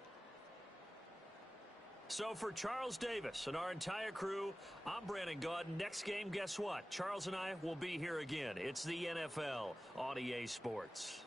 So for Charles Davis and our entire crew, I'm Brandon Gaudin. Next game, guess what? Charles and I will be here again. It's the NFL on EA Sports.